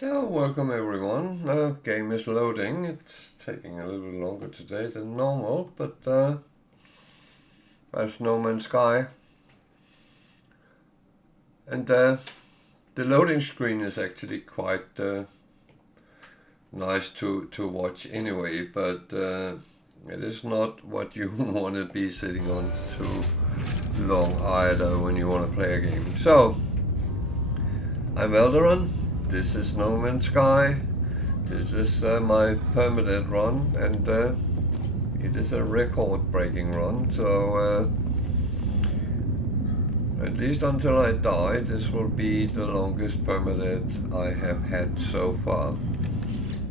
So, welcome everyone. The game is loading. It's taking a little longer today than normal, but there's No Man's Sky. And the loading screen is actually quite nice to watch anyway, but it is not what you want to be sitting on too long either when you want to play a game. So, I'm Elderon. This is No Man's Sky. This is my Permadeath run, and it is a record-breaking run, so at least until I die, this will be the longest Permadeath I have had so far.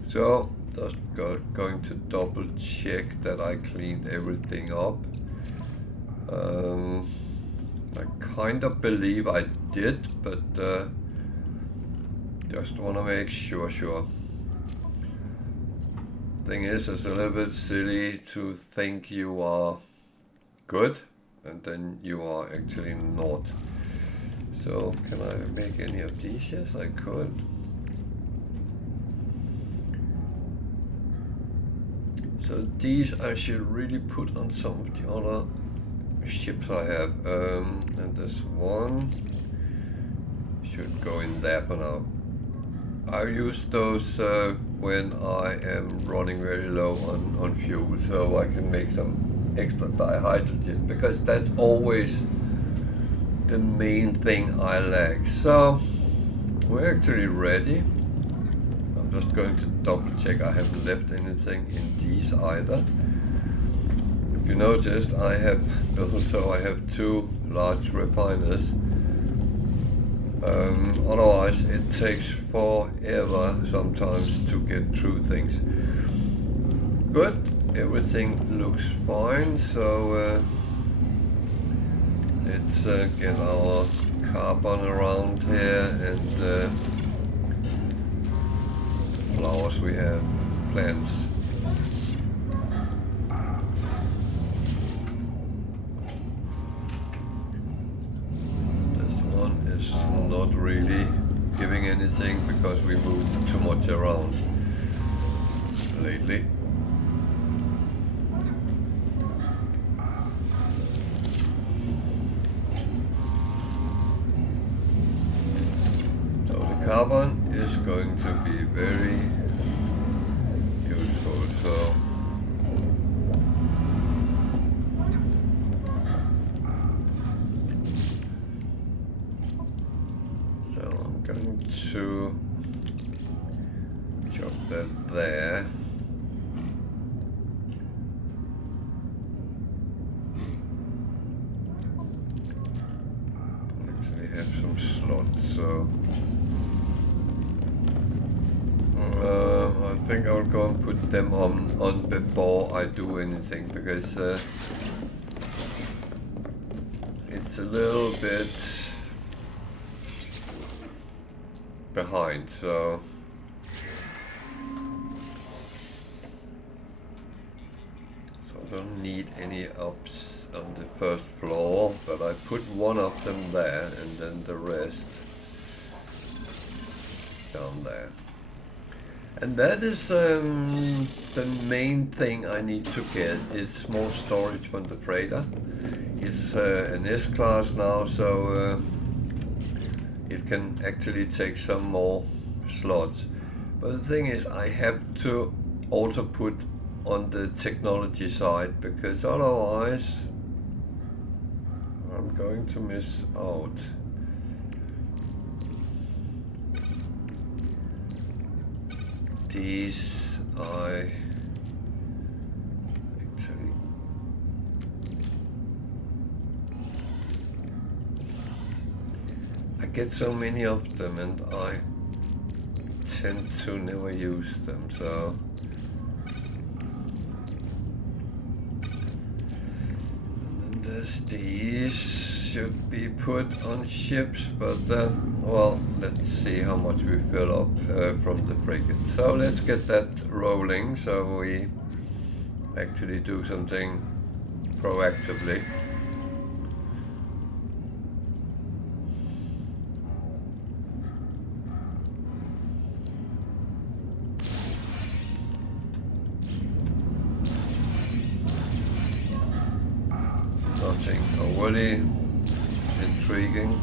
So, just going to double check that I cleaned everything up. I kind of believe I did, but just want to make sure. Thing is, it's a little bit silly to think you are good and then you are actually not. So, can I make any of these? Yes, I could. So these I should really put on some of the other ships I have. And this one should go in there for now. I use those when I am running very low on fuel, so I can make some extra dihydrogen, because that's always the main thing I lack. So we're actually ready. I'm just going to double check I haven't left anything in these either. If you noticed, I have two large refiners. Otherwise it takes forever sometimes to get through things. Good, everything looks fine, so let's get our carbon around here, and the flowers we have, plants. Is not really giving anything because we moved too much around lately. So the carbon is going to be very useful. So I'm going to chop that there. Actually have some slots, so I think I'll go and put them on before I do anything, because it's a little bit behind, so I don't need any ups on the first floor, but I put one of them there and then the rest down there. And that is the main thing I need to get. It's more storage from the freighter. It's an S-class now, so it can actually take some more slots. But the thing is, I have to also put on the technology side, because otherwise I'm going to miss out. These I actually get so many of them, and I tend to never use them, so and then there's these should be put on ships, but well, let's see how much we fill up from the frigate. So let's get that rolling, so we actually do something proactively. pretty intriguing.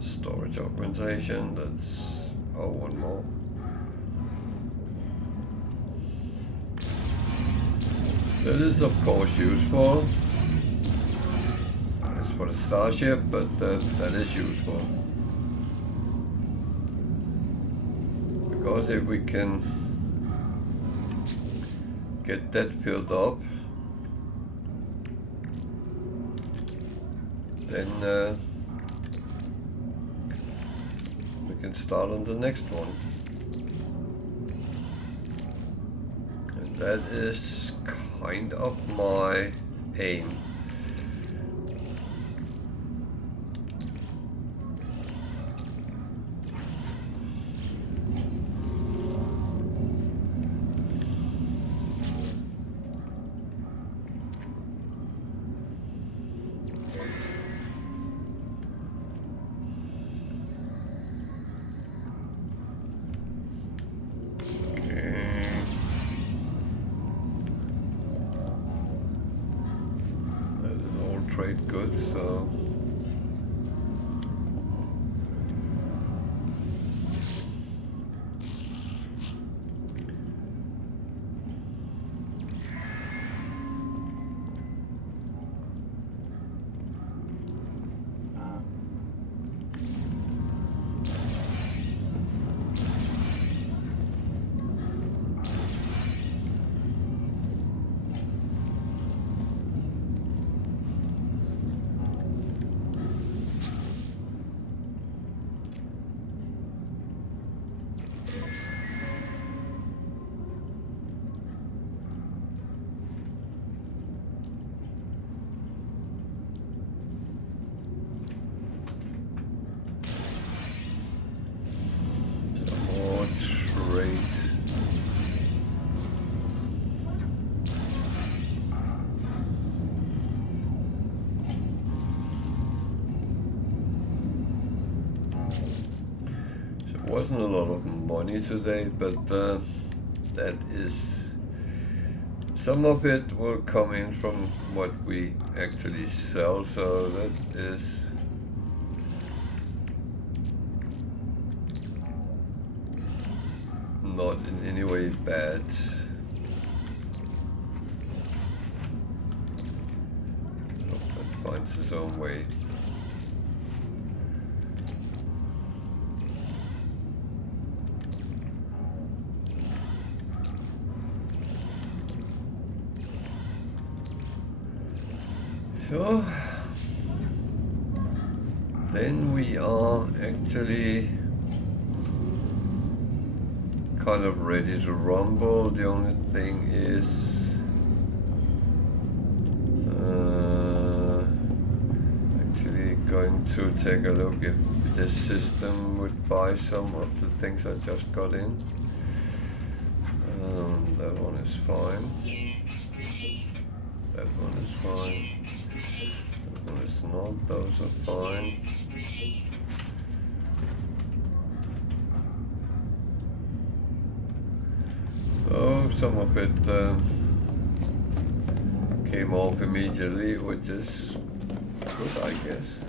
Storage augmentation, that's, oh, one more. That is of course useful. It's for the starship, but that is useful. Because if we can get that filled up, then we can start on the next one. And that is kind of my aim. Trade goods, so wasn't a lot of money today, but that is, some of it will come in from what we actually sell, so that is not in any way bad. Hope that finds its own way. So then we are actually kind of ready to rumble. The only thing is actually going to take a look if this system would buy some of the things I just got in. That one is fine. That one is fine. That one is not. Those are fine. So some of it came off immediately, which is good, I guess.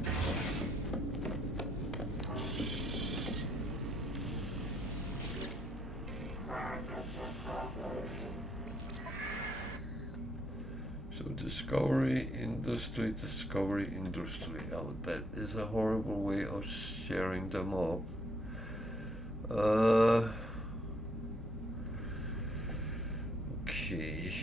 Discovery industry. Oh, that is a horrible way of sharing them up. Okay.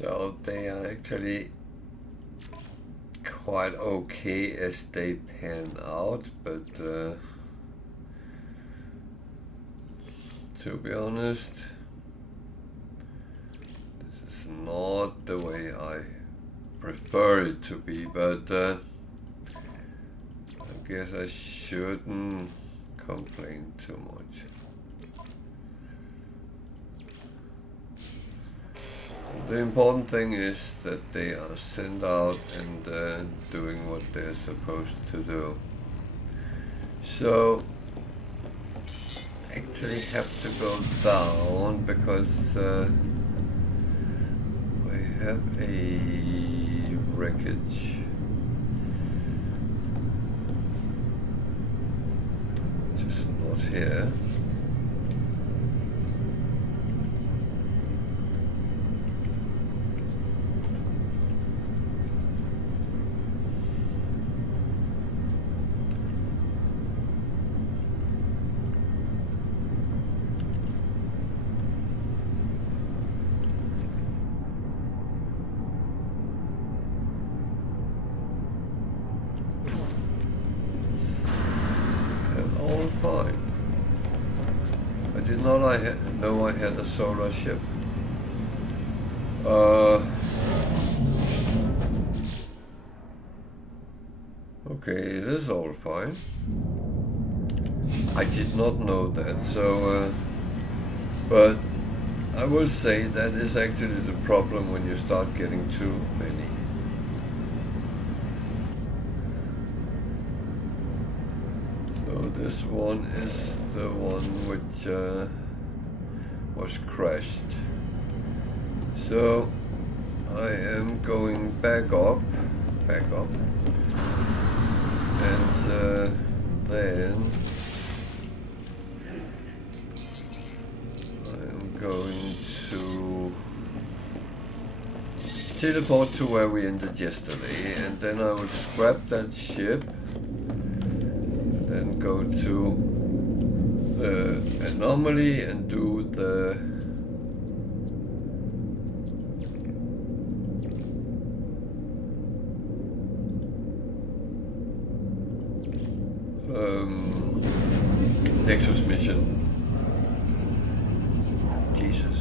So they are actually quite okay as they pan out, but to be honest, this is not the way I prefer it to be, but I guess I shouldn't complain too much. The important thing is that they are sent out and doing what they're supposed to do. So actually have to go down because we have a wreckage. Just not here. Know I had a solar ship. Okay, it is all fine. I did not know that, so but I will say that is actually the problem when you start getting too many. So this one is the one which was crashed. So I am going back up, and then I am going to teleport to where we ended yesterday, and then I will scrap that ship, and then go to the anomaly and do the Nexus mission. Jesus.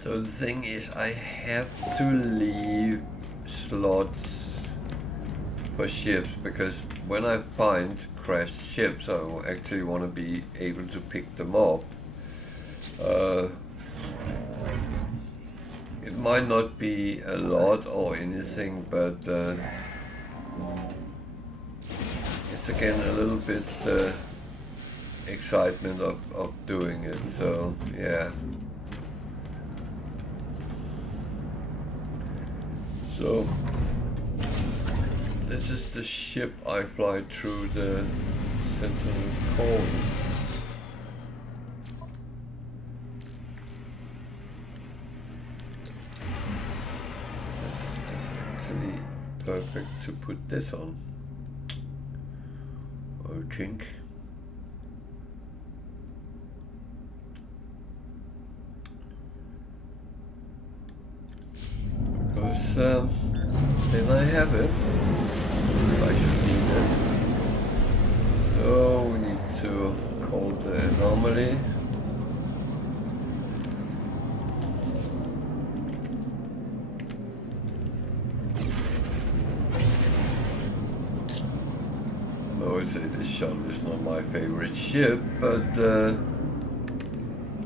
So the thing is, I have to leave slots for ships, because when I find crashed ships, I will actually want to be able to pick them up. It might not be a lot or anything, but it's again a little bit excitement of doing it, so yeah. So this is the ship I fly through the Sentinel core. It's actually perfect to put this on, I think. Because then I have it. I should need it. So we need to call the anomaly. I would say this shuttle is not my favorite ship, but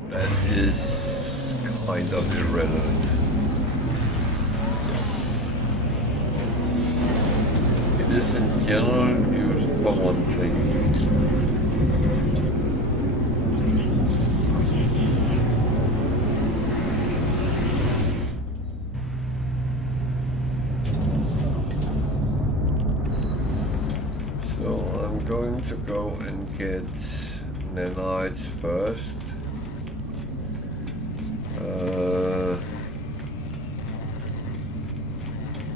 that is kind of irrelevant. It is in general used for one thing. to go and get nanites first.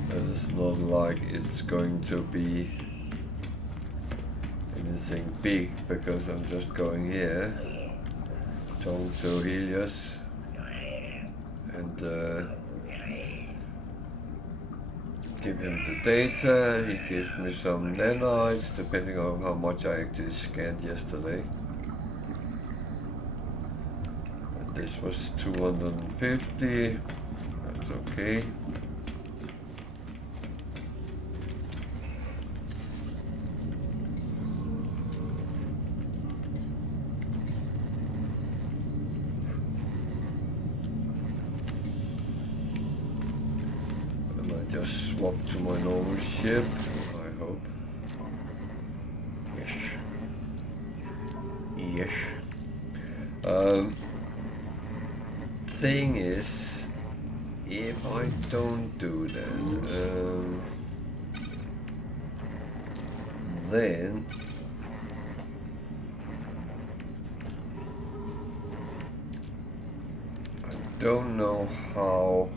And it's not like it's going to be anything big because I'm just going here, talking to Helios, and give him the data. He gives me some nanites depending on how much I actually scanned yesterday. And this was 250. That's okay. Just swap to my normal ship, I hope. Yes. Yes. Thing is, if I don't do that, then I don't know how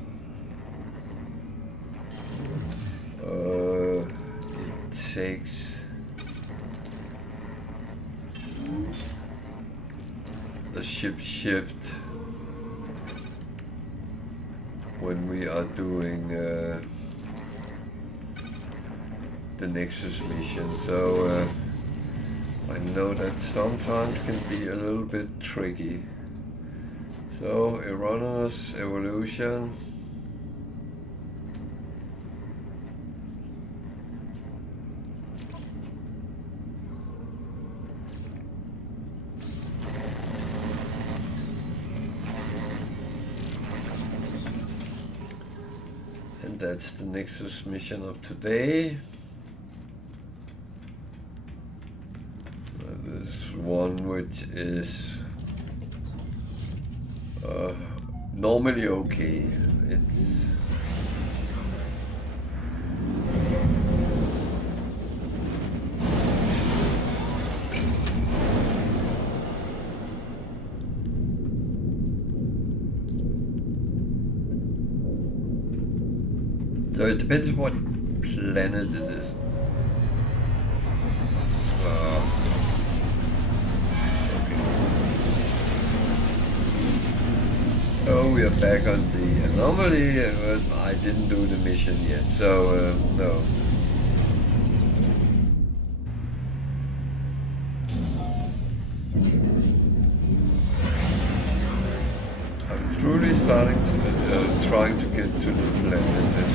it takes the ship shift when we are doing the Nexus mission, so I know that sometimes can be a little bit tricky. So erroneous evolution. That's the Nexus mission of today. This one which is normally okay. It's so it depends on what planet it is. Okay. Oh, we are back on the anomaly, but I didn't do the mission yet, so no. I'm truly starting to trying to get to the planet, and that's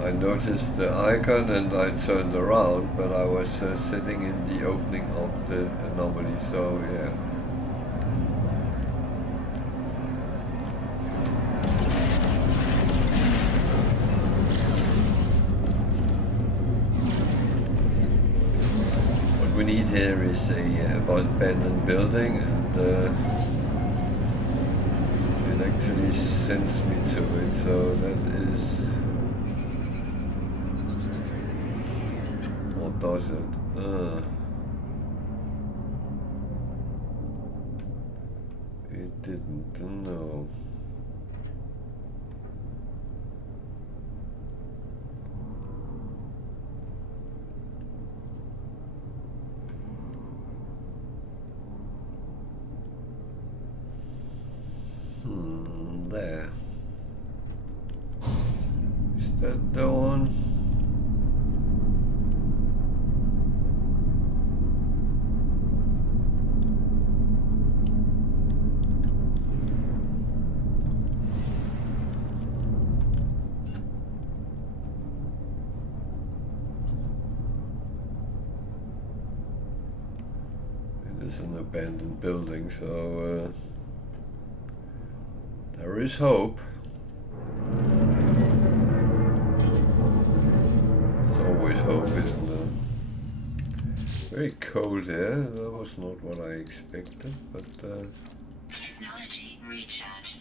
I noticed the icon and I turned around, but I was sitting in the opening of the anomaly, so yeah. What we need here is a abandoned building, and it actually sends me to it, so that is... does it? It didn't know. There. Is that the one? It's an abandoned building, so there is hope. It's always hope, isn't there? Very cold here. That was not what I expected, but Technology recharge.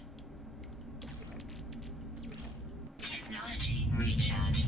Technology recharge. recharge.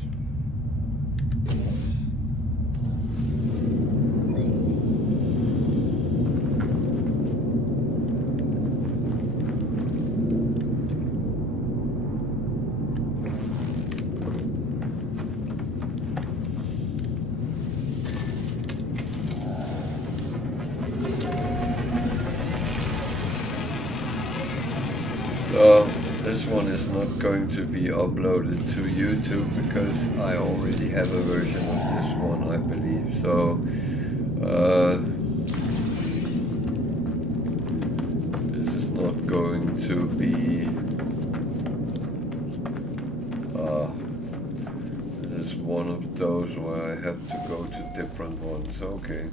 So this one is not going to be uploaded to YouTube because I already have a version of this one, I believe. So this is not going to be this is one of those where I have to go to different ones. Okay.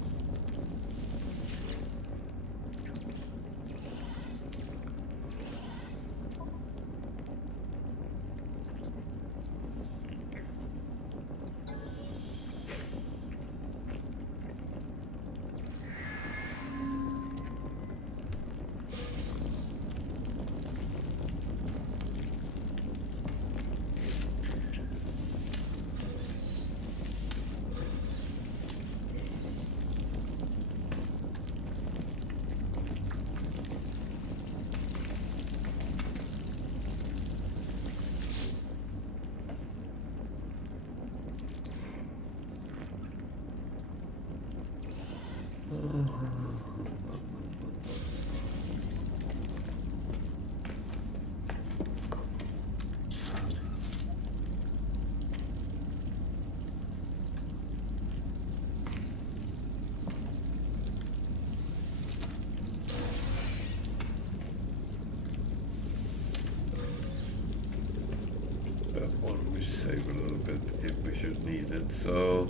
That one we save a little bit if we should need it. So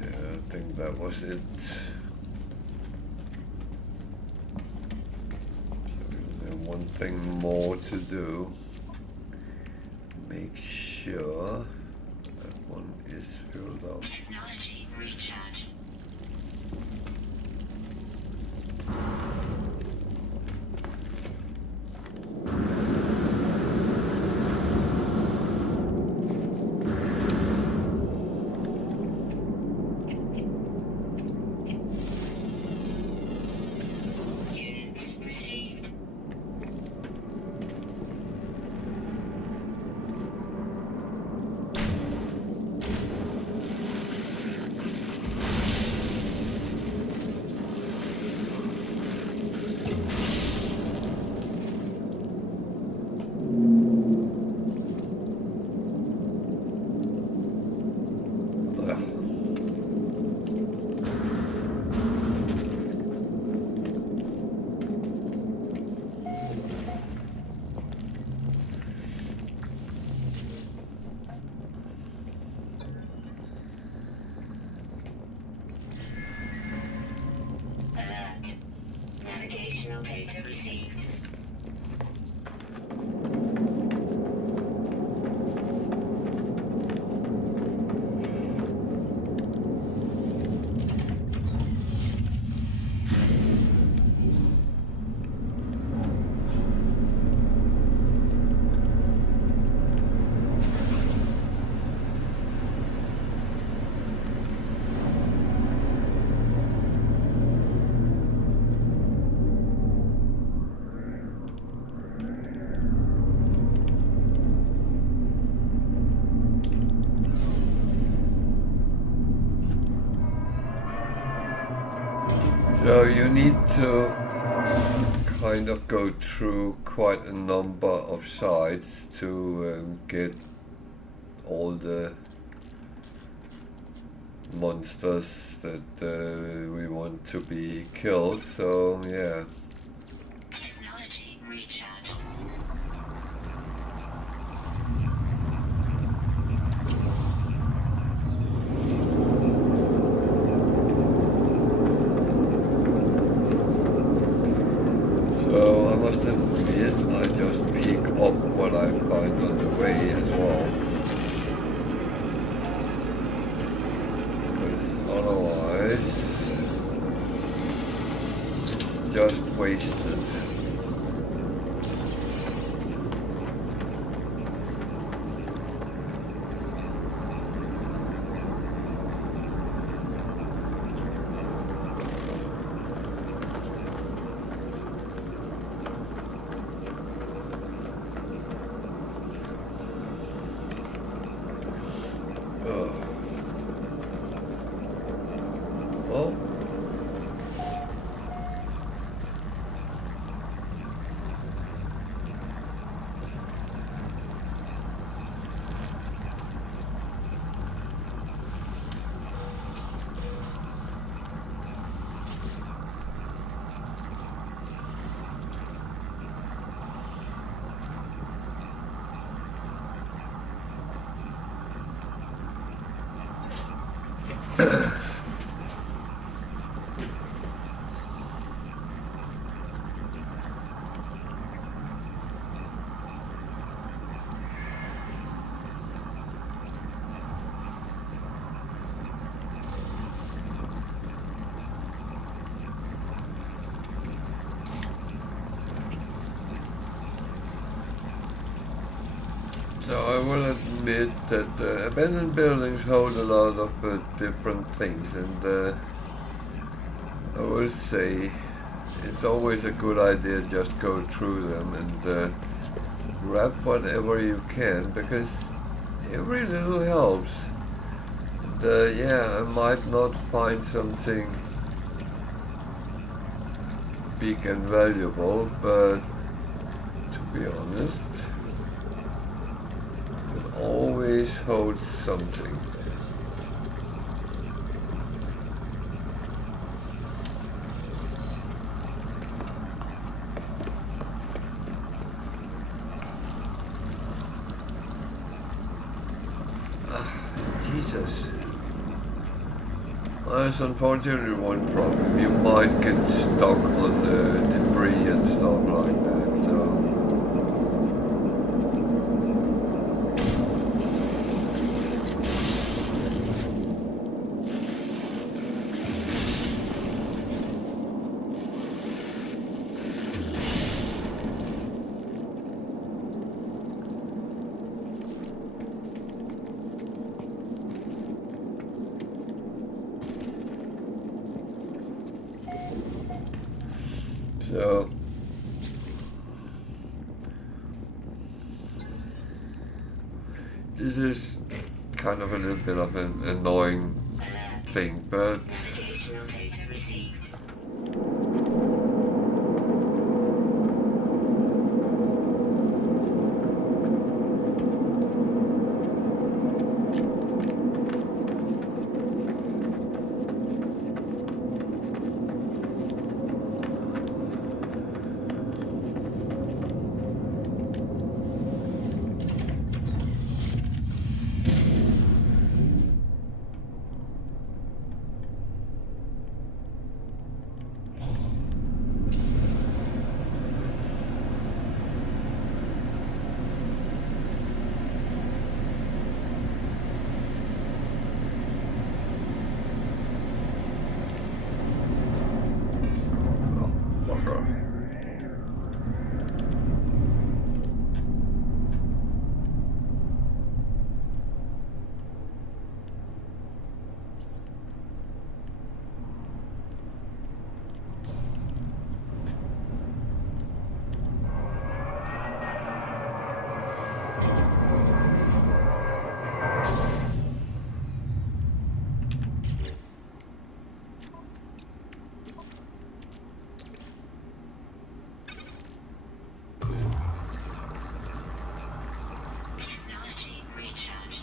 I think that was it. So we have one thing more to do. Make sure that one is filled up. Technology recharge. Navigational data received. So you need to kind of go through quite a number of sites to get all the monsters that we want to be killed. So yeah. Technology recharge. So I must admit, I just pick up what I find on the way as well. Because otherwise, it's just wasted. So I will admit that abandoned buildings hold a lot of different things, and I will say it's always a good idea just go through them and grab whatever you can, because every little helps. And yeah, I might not find something big and valuable, but to be honest, it always holds something. Jesus. There's unfortunately one problem. You might get stuck on debris and stuff like that, so... So, this is kind of a little bit of an annoying thing, but Navigational data received. Technology recharge.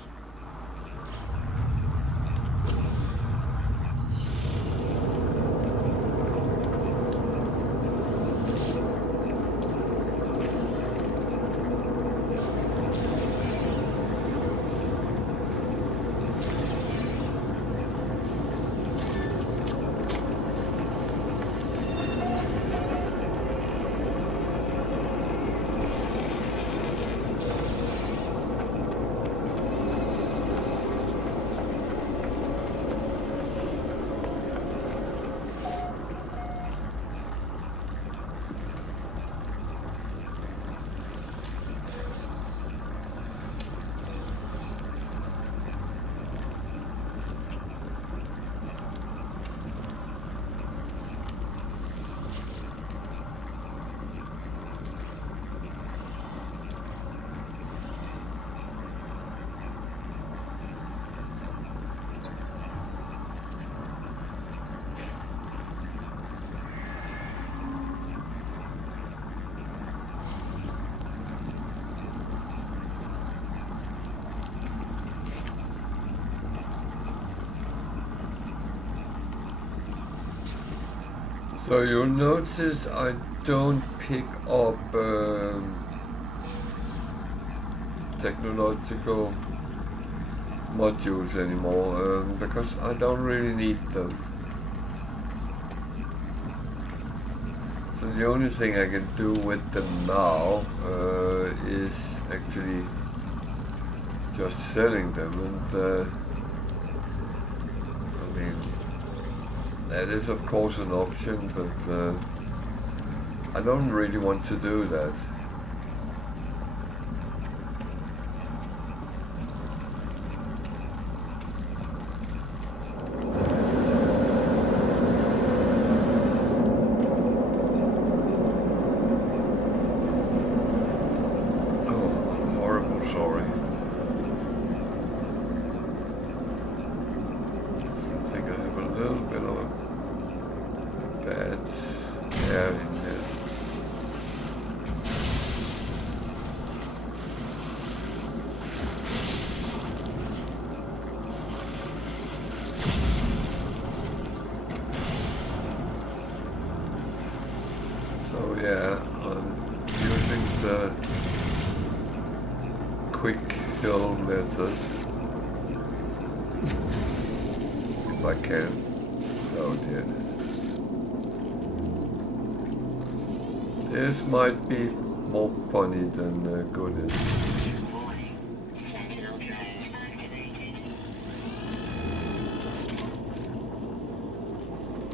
So you'll notice I don't pick up technological modules anymore because I don't really need them. So the only thing I can do with them now is actually just selling them, and I mean, that is of course an option, but I don't really want to do that. a quick kill method. If I can. Oh dear. This might be more funny than good is. Warning. Sentinel drones activated.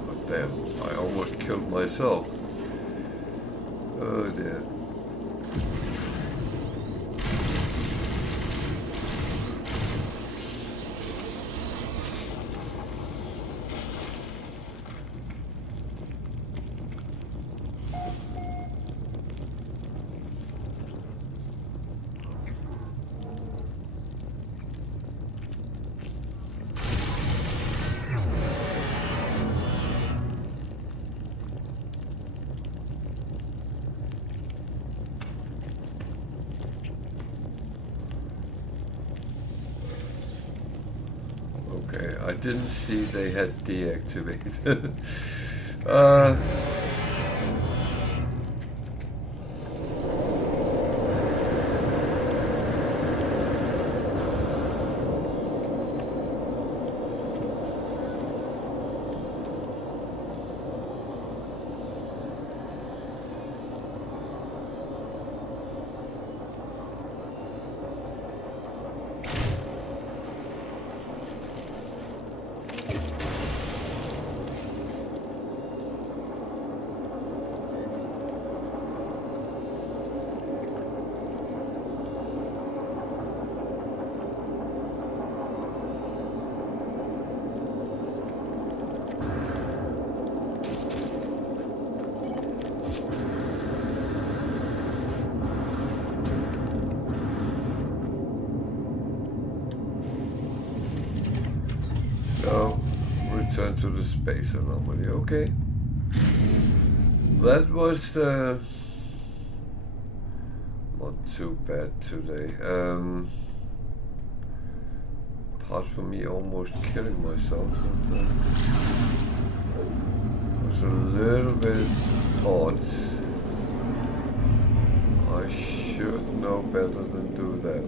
Oh, damn, I almost killed myself. Oh dear. Okay, I didn't see they had deactivated. So, return to the space anomaly. Okay. That was not too bad today. Apart from me almost killing myself, it was a little bit odd. I should know better than do that.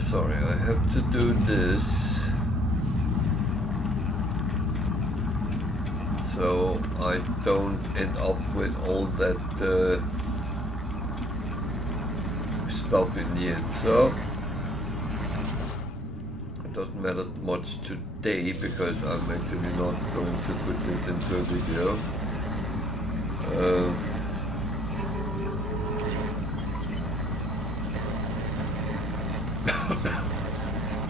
Sorry, I have to do this so I don't end up with all that stuff in the end. So it doesn't matter much today because I'm actually not going to put this into a video.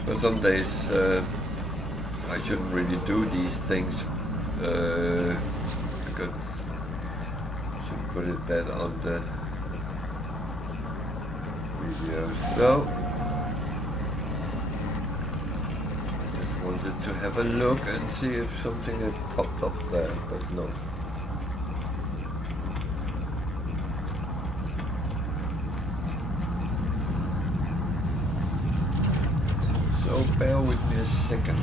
But some days I shouldn't really do these things because I should put it that on the video. So I just wanted to have a look and see if something had popped up there, but no. So bear with me a second.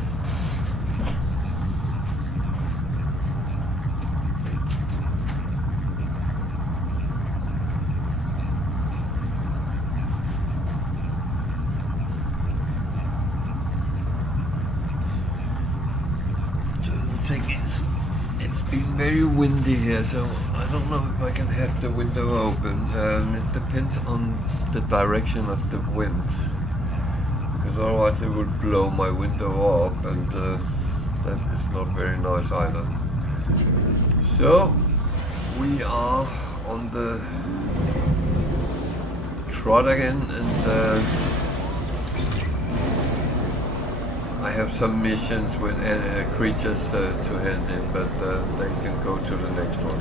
thing is, it's been very windy here, so I don't know if I can have the window open. It depends on the direction of the wind, because otherwise it would blow my window up, and that is not very nice either. So we are on the trot again, and I have some missions with creatures to hand in, but they can go to the next one.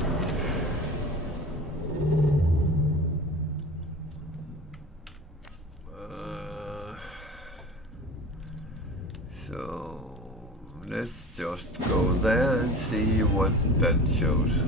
So let's just go there and see what that shows.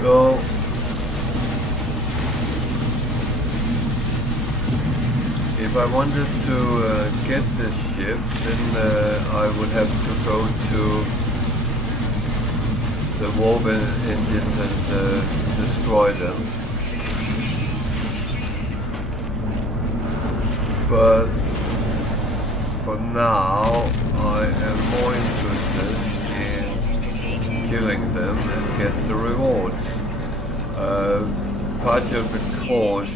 So if I wanted to get this ship, then I would have to go to the warp engines and destroy them. But for now, I am more interested in killing them and get the rewards. Partly because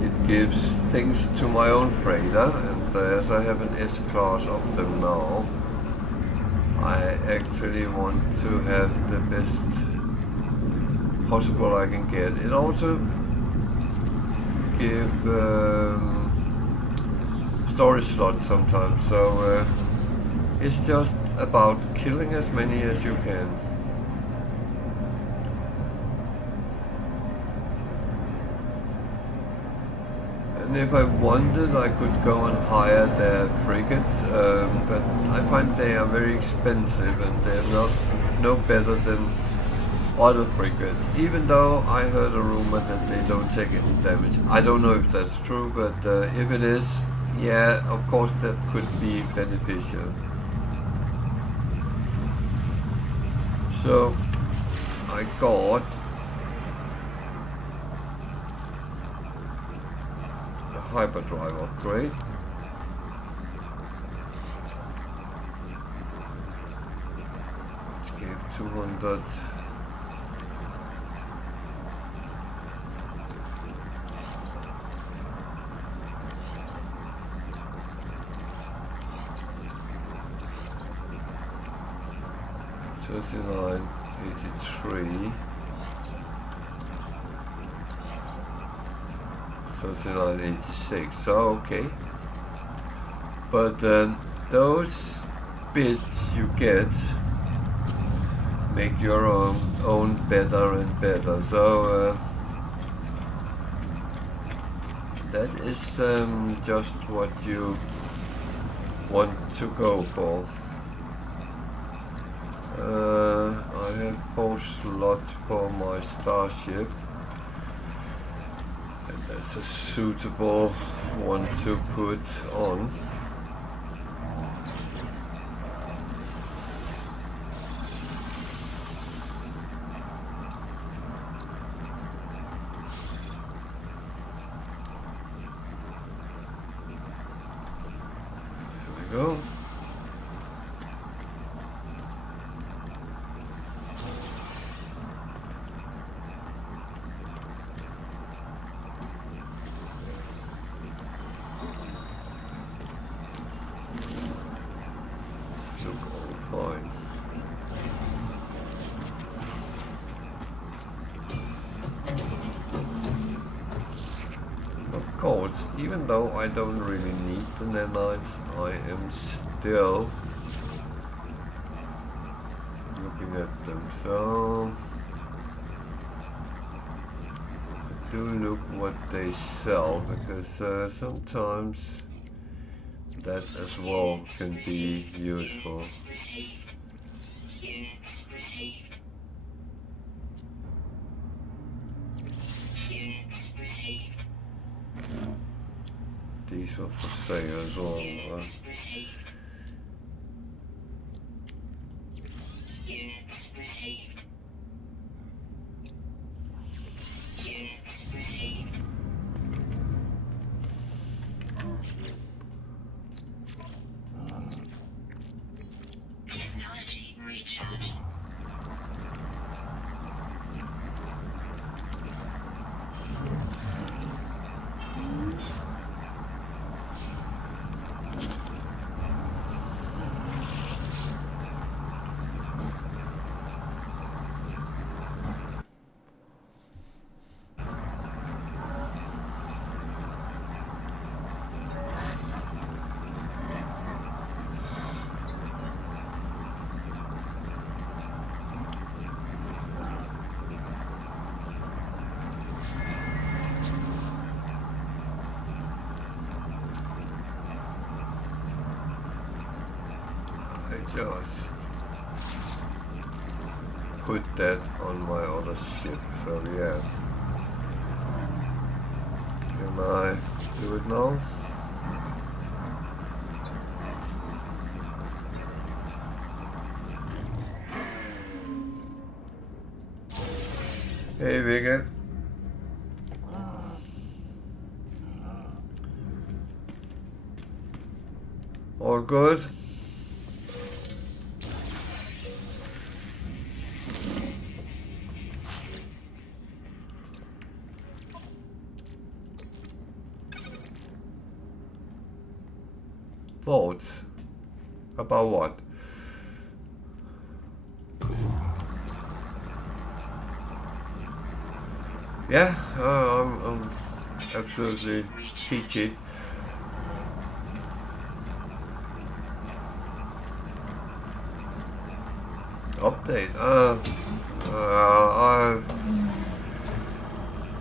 it gives things to my own freighter, and as I have an S-class of them now, I actually want to have the best possible I can get. It also gives storage slots sometimes, so it's just about killing as many as you can. And if I wanted, I could go and hire their frigates, but I find they are very expensive and they're not no better than other frigates, even though I heard a rumor that they don't take any damage. I don't know if that's true, but if it is, yeah, of course that could be beneficial. So I got a hyperdrive upgrade. Let's give 200. $39.83. $39.86. So okay, but those bits you get make your own better and better. So that is just what you want to go for. I have 4 slots for my starship, That's a suitable one to put on. There we go. Even though I don't really need the nanites, I am still looking at them. So do look what they sell, because sometimes that as well can be useful. These were for sale as well. Technology recharge. Just put that on my other ship, so yeah. Can I do it now? Hey Vigga. All good? Votes? About what? Yeah, I'm absolutely peachy. Update.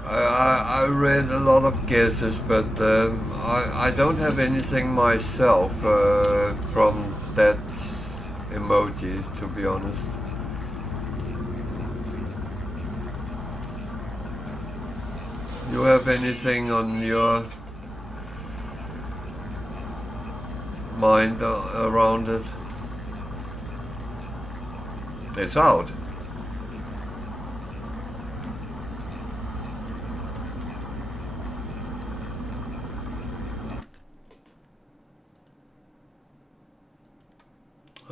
I read a lot of guesses, but I don't have anything myself from that emoji, to be honest. You have anything on your mind around it? It's out.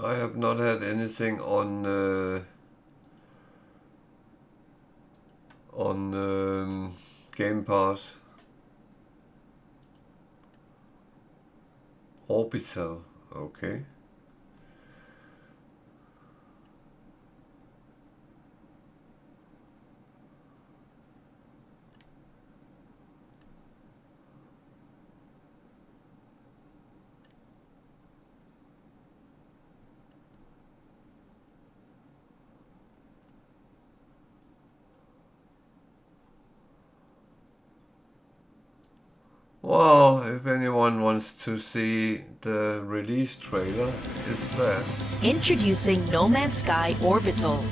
I have not had anything on Game Pass. Orbital, okay. Well, if anyone wants to see the release trailer, it's there. Introducing No Man's Sky Orbital.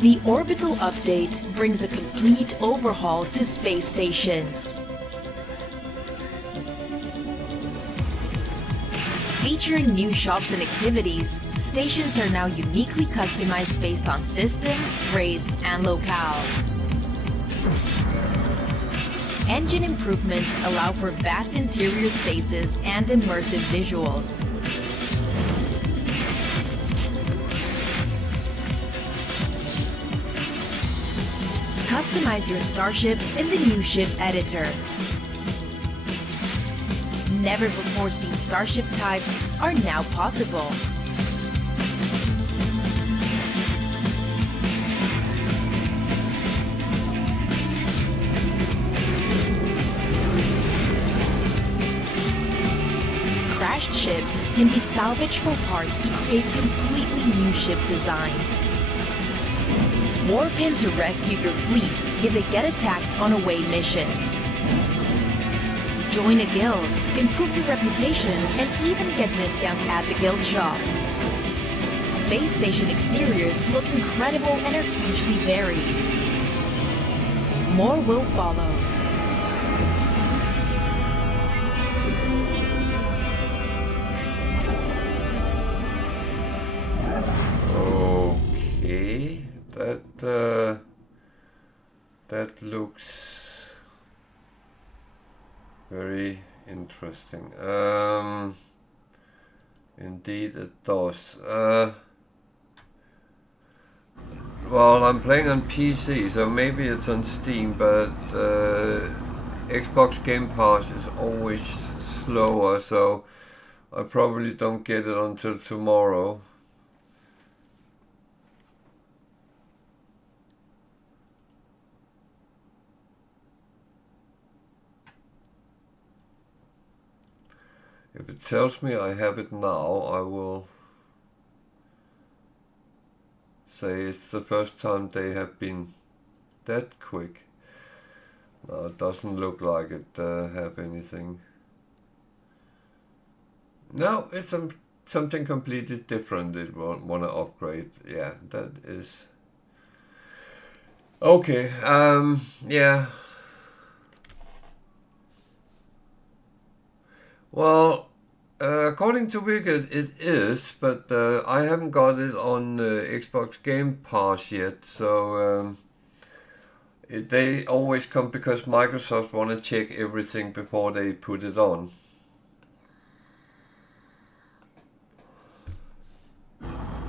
The Orbital update brings a complete overhaul to space stations. Featuring new shops and activities, stations are now uniquely customized based on system, race, and locale. Engine improvements allow for vast interior spaces and immersive visuals. Customize your starship in the new ship editor. Never-before-seen starship types are now possible. Crashed ships can be salvaged for parts to create completely new ship designs. Warp in to rescue your fleet if they get attacked on away missions. Join a guild, improve your reputation, and even get discounts at the guild shop. Space station exteriors look incredible and are hugely varied. More will follow. Okay, that looks very interesting. Indeed it does. Well, I'm playing on PC, so maybe it's on Steam, but Xbox Game Pass is always slower, so I probably don't get it until tomorrow. If it tells me I have it now, I will say it's the first time they have been that quick. No, it doesn't look like it have anything. No, it's something completely different it won't want to upgrade. Yeah, that is... Okay, yeah. Well, according to Wicked, it is, but I haven't got it on Xbox Game Pass yet, so they always come because Microsoft want to check everything before they put it on.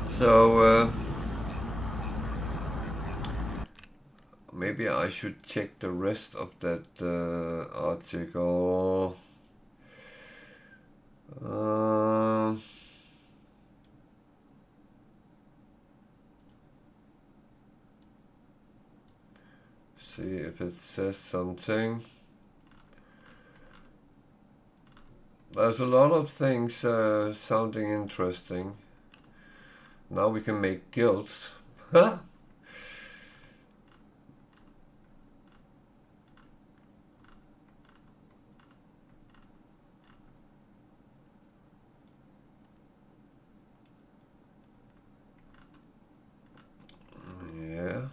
So maybe I should check the rest of that article. See if it says something. There's a lot of things sounding interesting. Now we can make guilds. Huh? Yeah.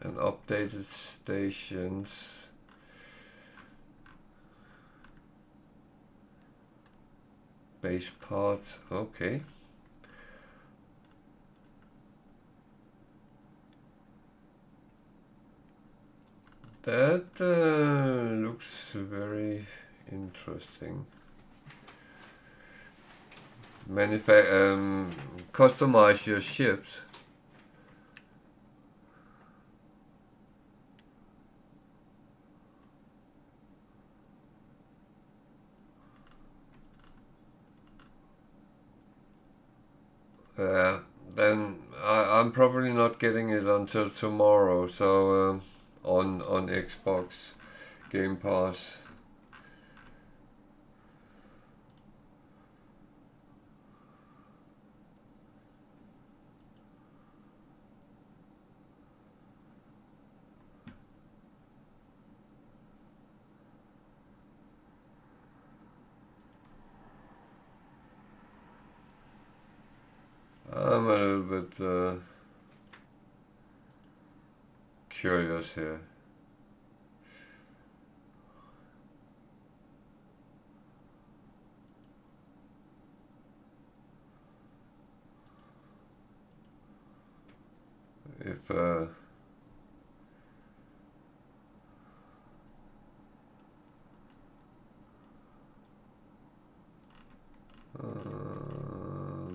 And updated stations. Base parts. Okay. That looks very interesting. Customize your ships. Then I'm probably not getting it until tomorrow. So on Xbox Game Pass. I'm a little bit curious here. If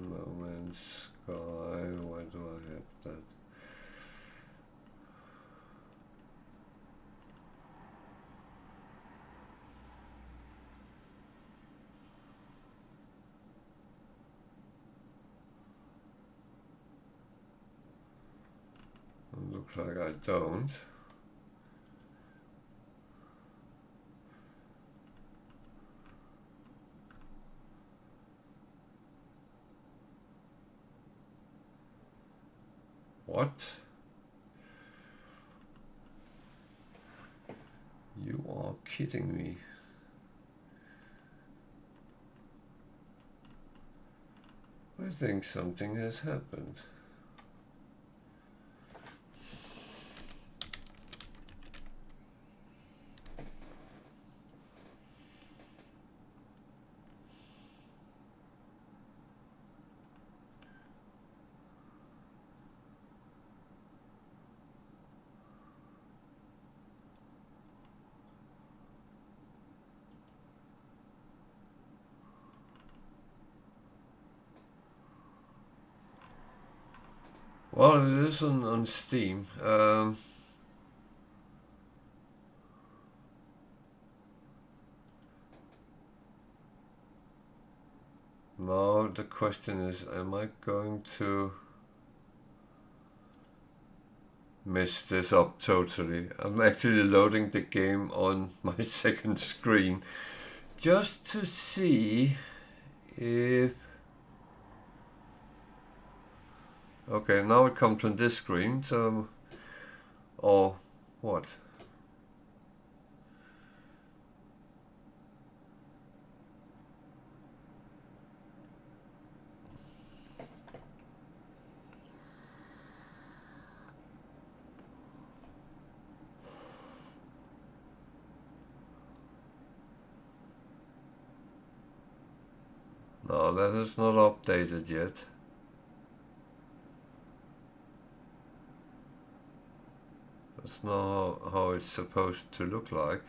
moment sky, where do I have that? Looks like I don't. What? You are kidding me. I think something has happened. Well, it is on Steam. Now the question is, am I going to mess this up totally? I'm actually loading the game on my second screen just to see if... Okay, now it comes on this screen, so... Or what? No, that is not updated yet. That's not how it's supposed to look like.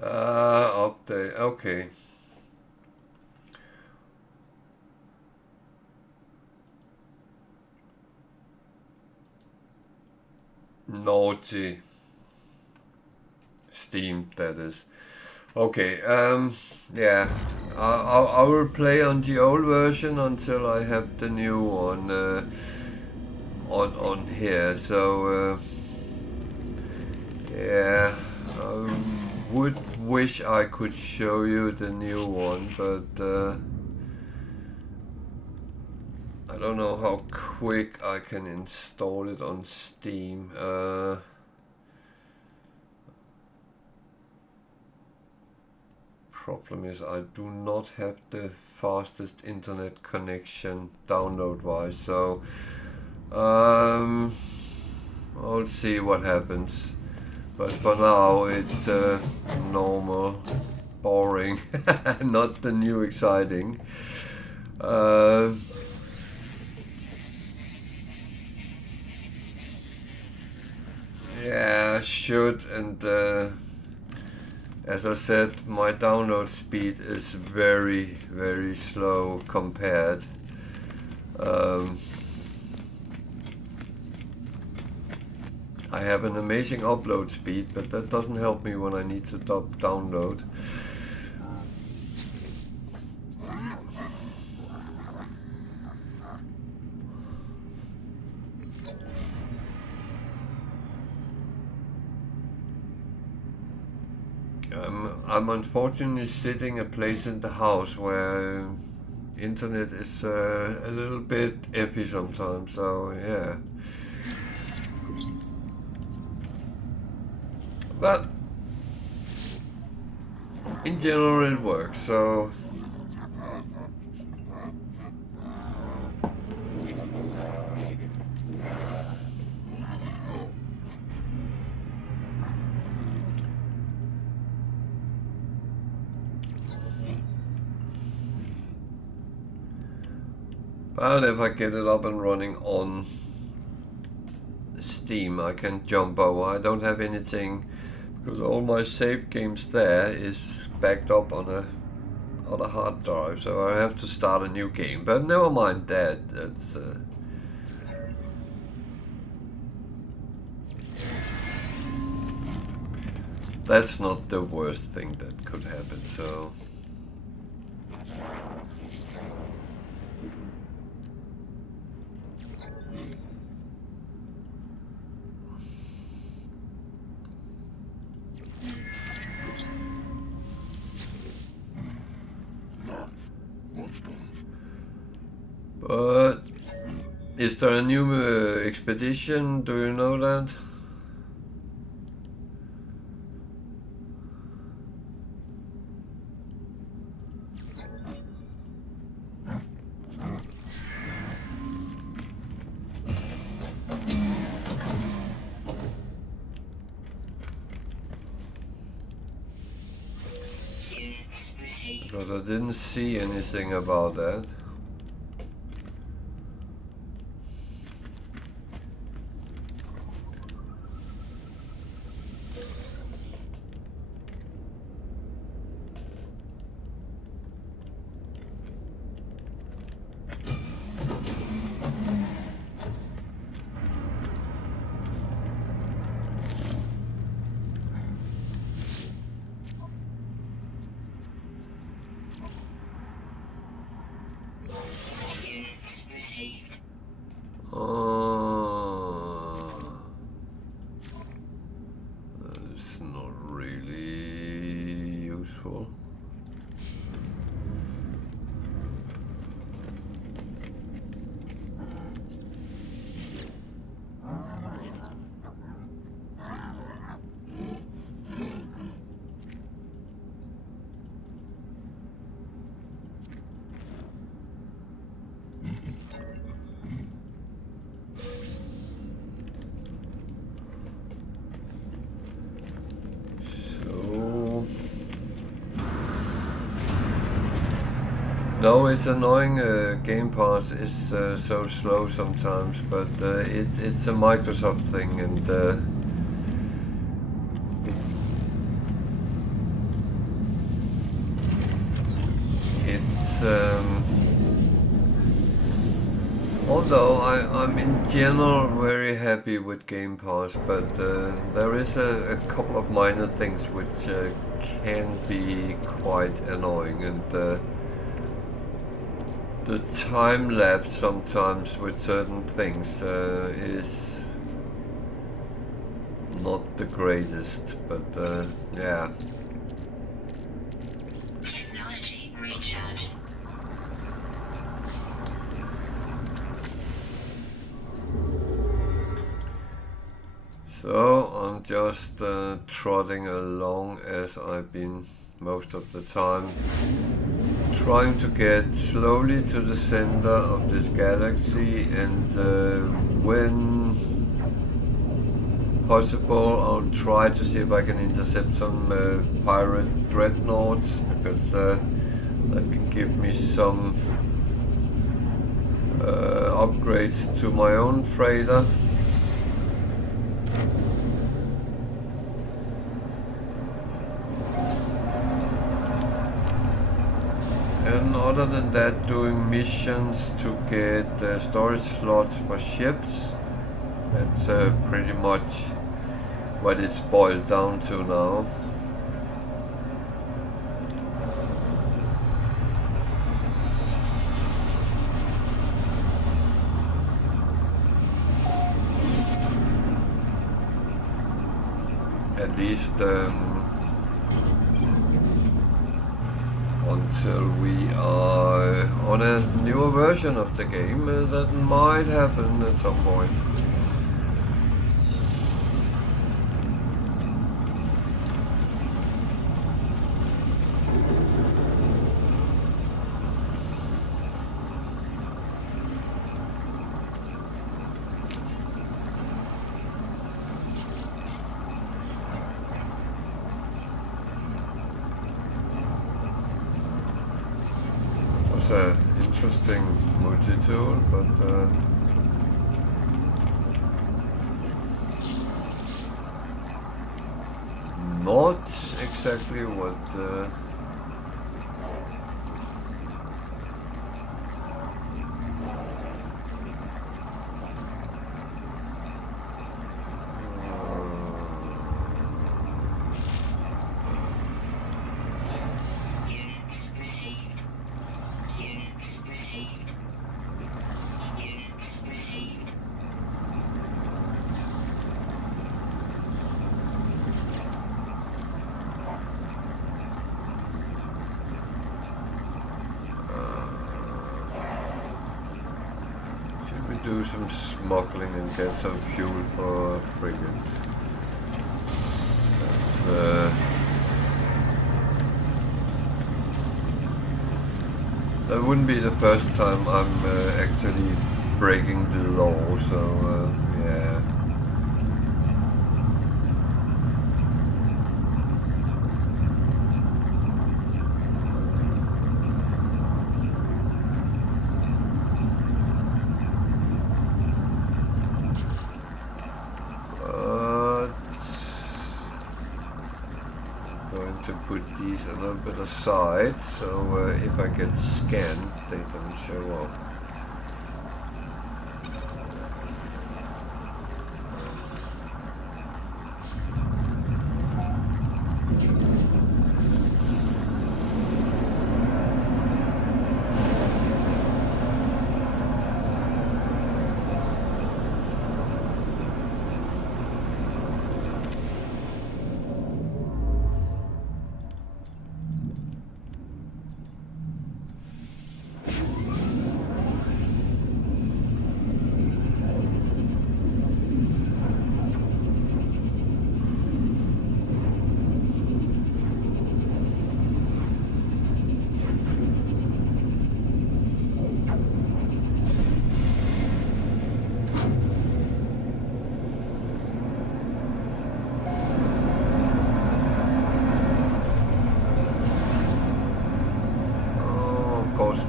Update, okay. Naughty. Steam, that is. Okay, yeah. I will play on the old version until I have the new one on here. So, yeah. Would wish I could show you the new one, but I don't know how quick I can install it on Steam. Problem is I do not have the fastest internet connection download wise, so I'll see what happens. But for now, it's normal, boring, not the new exciting. Yeah, should, and as I said, my download speed is very, very slow compared. I have an amazing upload speed, but that doesn't help me when I need to download. I'm unfortunately sitting a place in the house where internet is a little bit iffy sometimes, so yeah. But in general it works, so but if I get it up and running on Steam, I can jump over. I don't have anything because all my save games there is backed up on a hard drive, so I have to start a new game. But never mind that. That's not the worst thing that could happen. So. But is there a new expedition? Do you know that? Because I didn't see anything about that. That's not really useful. No, it's annoying. Game Pass is so slow sometimes, but it's a Microsoft thing, and it's although I'm in general very happy with Game Pass, but there is a couple of minor things which can be quite annoying, and the time lapse sometimes with certain things is not the greatest, but yeah. Technology recharge. So I'm just trotting along as I've been most of the time, trying to get slowly to the center of this galaxy, and when possible I'll try to see if I can intercept some pirate dreadnoughts, because that can give me some upgrades to my own freighter. And other than that, doing missions to get storage slots for ships. That's pretty much what it's boiled down to now. At least on until we are on a newer version of the game. That might happen at some point. Interesting multi-tool, but not exactly what do some smuggling and get some fuel for frigates. That wouldn't be the first time I'm actually breaking the law, so yeah. To put these a little bit aside, so if I get scanned, they don't show up.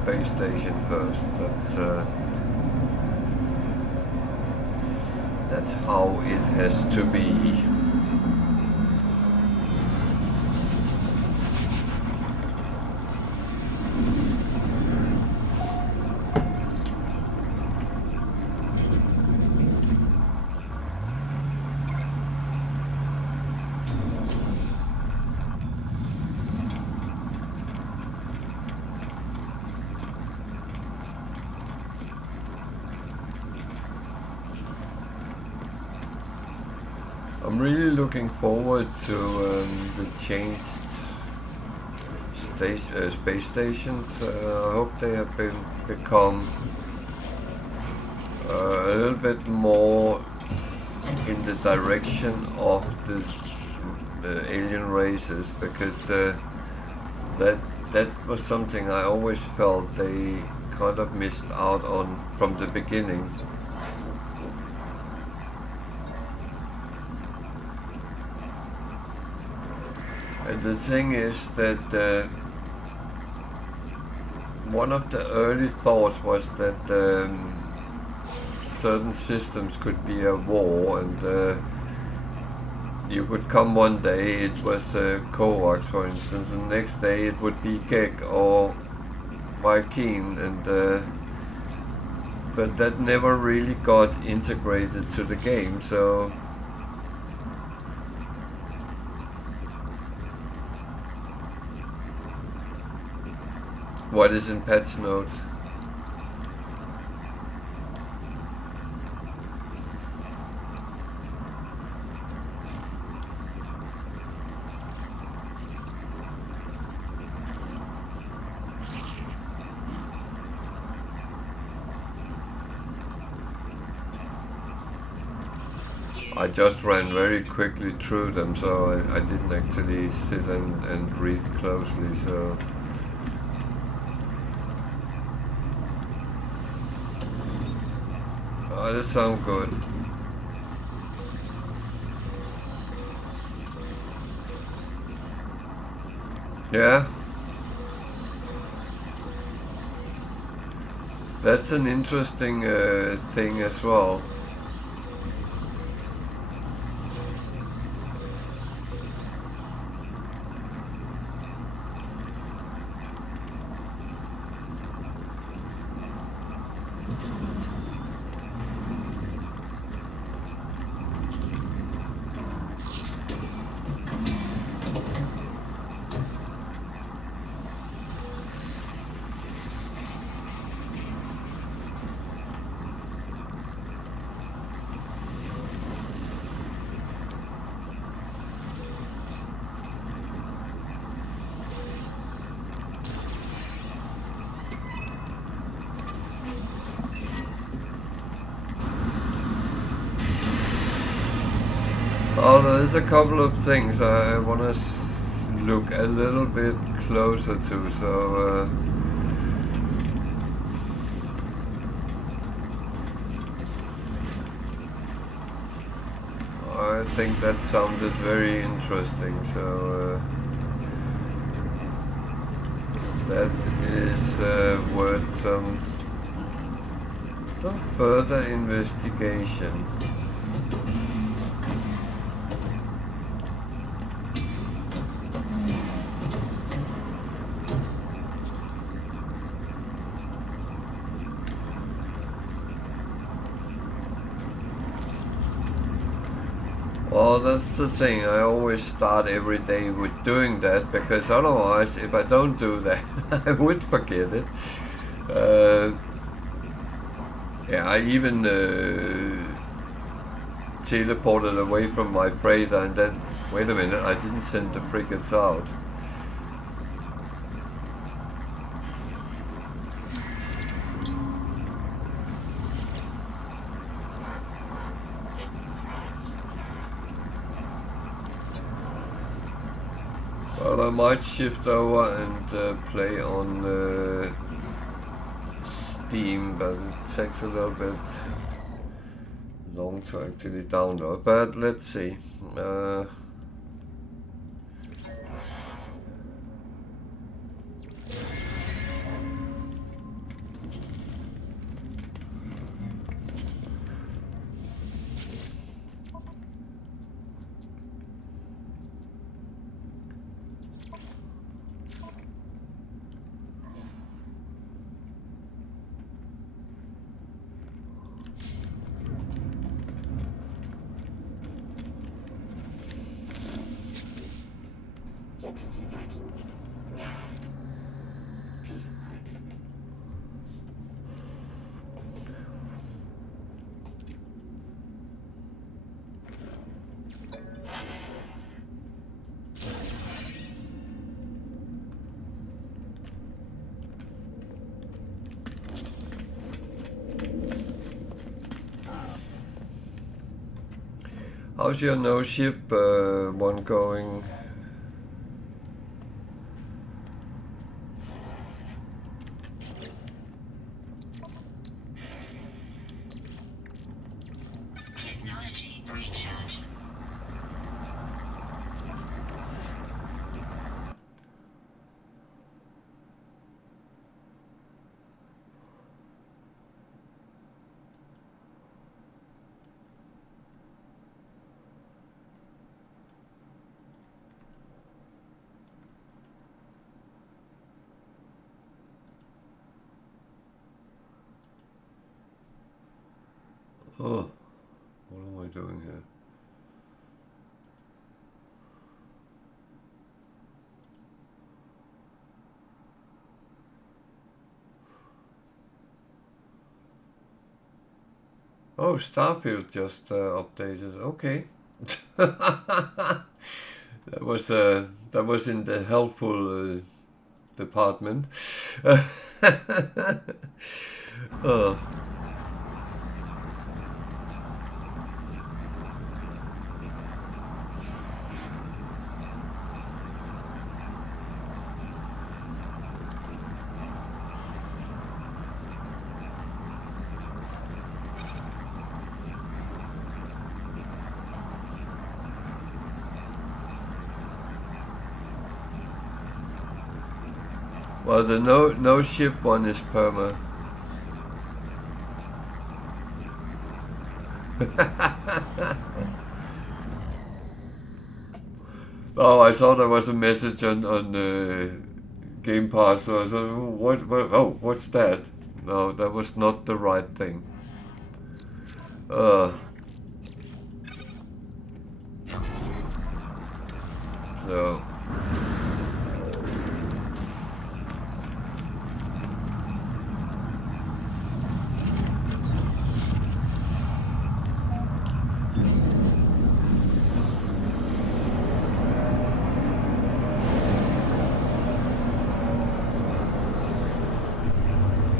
Space station first. That's how it has to be. I'm really looking forward to the changed space stations. I hope they have become a little bit more in the direction of the alien races, because that was something I always felt they kind of missed out on from the beginning. And the thing is that one of the early thoughts was that certain systems could be a war, and you could come one day, it was Kovacs for instance, and the next day it would be Gek or Valkeen, and but that never really got integrated to the game, so what is in patch notes? I just ran very quickly through them, so I didn't actually sit and read closely, so... Oh, this sounds good. Yeah. That's an interesting thing as well. Oh, there's a couple of things I want to look a little bit closer to, so I think that sounded very interesting, so that is worth some further investigation. Well, that's the thing, I always start every day with doing that, because otherwise, if I don't do that, I would forget it. Yeah, I even teleported away from my freighter and then, wait a minute, I didn't send the frigates out. Well, I might shift over and play on Steam, but it takes a little bit long to actually download. But let's see. How's your no ship one going? Technology recharge. Oh, what am I doing here? Oh, Starfield just updated. Okay, that was in the helpful department. Well, the no ship one is perma. Oh, I saw there was a message on Game Pass. So I said, what? Oh, what's that? No, that was not the right thing. So.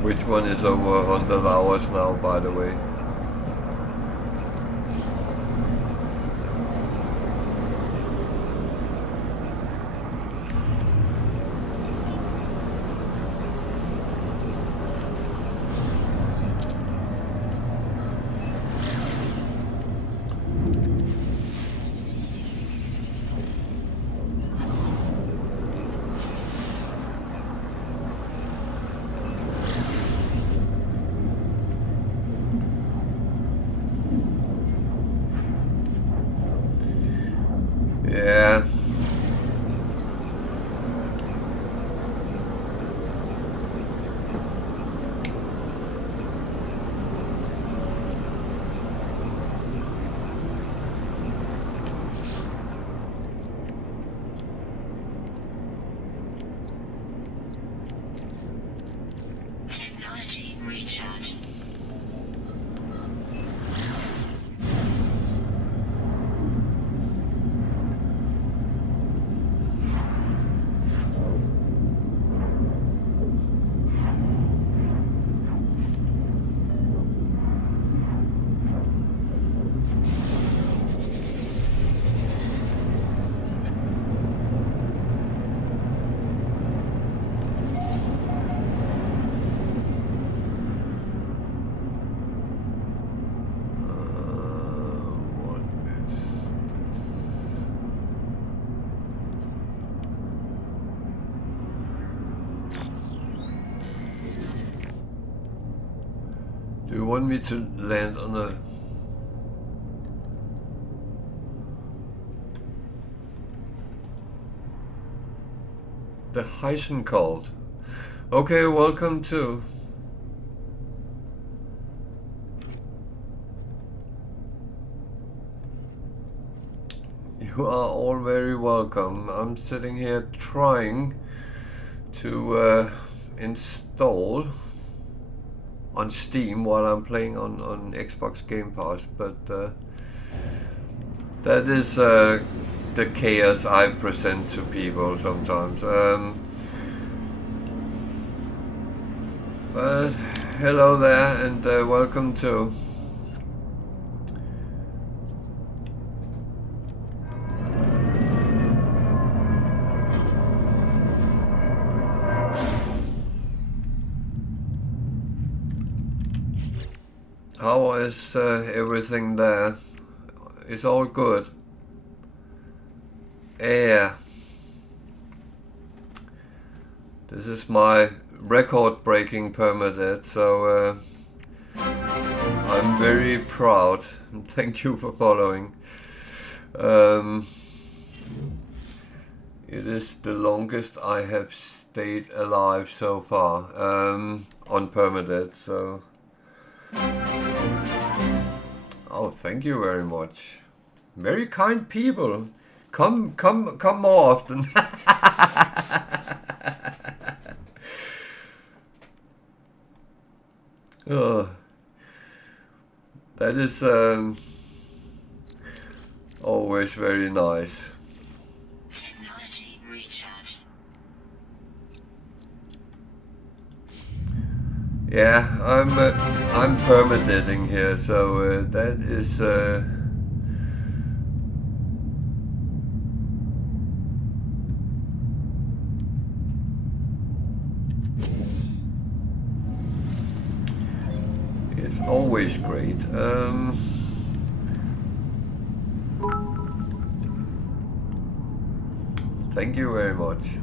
Which one is over 100 hours now, by the way? Yeah. Technology recharge. What is this? Do you want me to land on a... The Heisen called. Okay, welcome to. You are all very welcome. I'm sitting here trying to install on Steam while I'm playing on Xbox Game Pass, but that is the chaos I present to people sometimes. But hello there, and welcome to. How is everything there? Is all good? Yeah. This is my record-breaking permadeath, so I'm very proud. And thank you for following. It is the longest I have stayed alive so far on permadeath. So. Oh, thank you very much. Very kind people. Come more often. That is always very nice. Technology recharge. Yeah, I'm permadeathing here, so that is it's always great. Thank you very much.